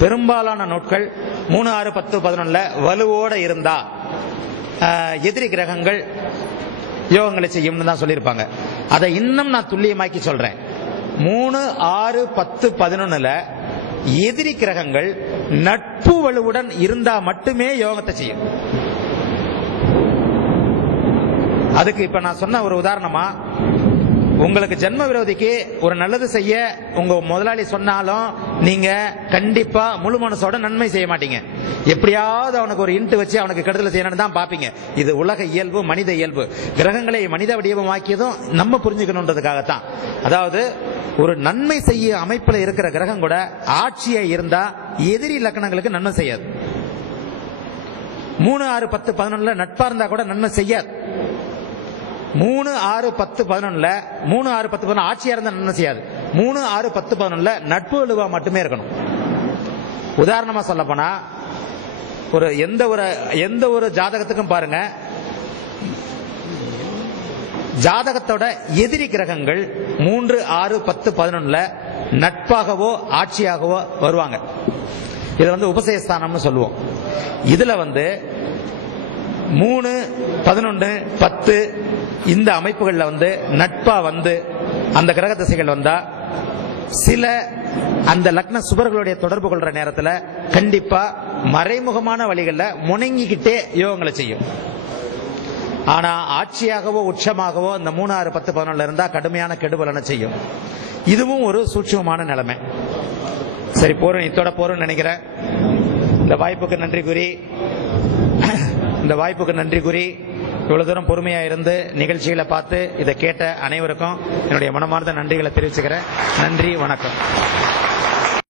பெரும்பாலான நாட்கள் 3, 6, 10, 11 வலுவோட இருந்தா எதிரி கிரகங்கள் யோகங்களை செய்யும்னு தான் சொல்லியிருப்பாங்க. அதை இன்னும் நான் துல்லியமாக்கி சொல்றேன். 3, 6, 10, 11 எதிரி கிரகங்கள் நட்பு வலுவுடன் இருந்தா மட்டுமே யோகத்தை செய்யும். அதுக்கு இப்ப நான் சொன்ன ஒரு உதாரணமா, உங்களுக்கு ஜென்ம விரோதிக்கு ஒரு நல்லது செய்ய உங்க முதலாளி சொன்னாலும் நீங்க கண்டிப்பா முழு மனசோட நன்மை செய்ய மாட்டீங்க. எப்படியாவது அவனுக்கு ஒரு இன்ட்டு வச்சு அவனுக்கு கெடுதல் செய்யணும்னு தான் பாப்பீங்க. இது உலக இயல்பு, மனித இயல்பு. கிரகங்களை மனித வடிவமாக்கியதும் நம்ம புரிஞ்சுக்கணுன்றதுக்காகத்தான். அதாவது ஒரு நன்மை செய்ய அமைப்புல இருக்கிற கிரகம் கூட ஆட்சியா இருந்தா எதிரி லக்னங்களுக்கு நன்மை செய்யாது. 3, 6, 10, 11 நட்பா இருந்தா கூட நன்மை செய்யாது. 3, 6, 10, 11 3, 6, 10, 11 ஆட்சியா இருந்தா நன்மை செய்யாது. 3, 6, 10, 11 நட்பு வலுவா மட்டுமே இருக்கணும். உதாரணமா சொல்ல போனா, ஒரு எந்த ஒரு ஜாதகத்துக்கும் பாருங்க, ஜாதகத்தோட எதிரி கிரகங்கள் 3, 6, 10, 11 நட்பாகவோ ஆட்சியாகவோ வருவாங்க. இது உபசயஸ்தானம்னு சொல்லுவோம். இதுல 3, 11, 10 இந்த அமைப்புகள்ல நட்பா அந்த கிரக திசைகள் வந்தா சில அந்த லக்ன சுபர்களுடைய தொடர்பு கொள்ற நேரத்துல கண்டிப்பா மறைமுகமான வழிகள்ல முணங்கிக்கிட்டே யோகங்களை செய்யும். ஆனா ஆட்சியாகவோ உச்சமாகவோ இந்த 3, 6, 10, 11 இருந்தா கடுமையான கெடுபலனை செய்யும். இதுவும் ஒரு சூட்சுமமான நிலைமை. சரி, போறோம், இத்தோட போறோம் நினைக்கிறேன். இந்த வாய்ப்புக்கு நன்றி கூறி இவ்வளவு தூரம் பொறுமையா இருந்து நிகழ்ச்சிகளை பார்த்து இதை கேட்ட அனைவருக்கும் என்னுடைய மனமார்ந்த நன்றிகளை தெரிவிச்சுக்கிறேன். நன்றி, வணக்கம்.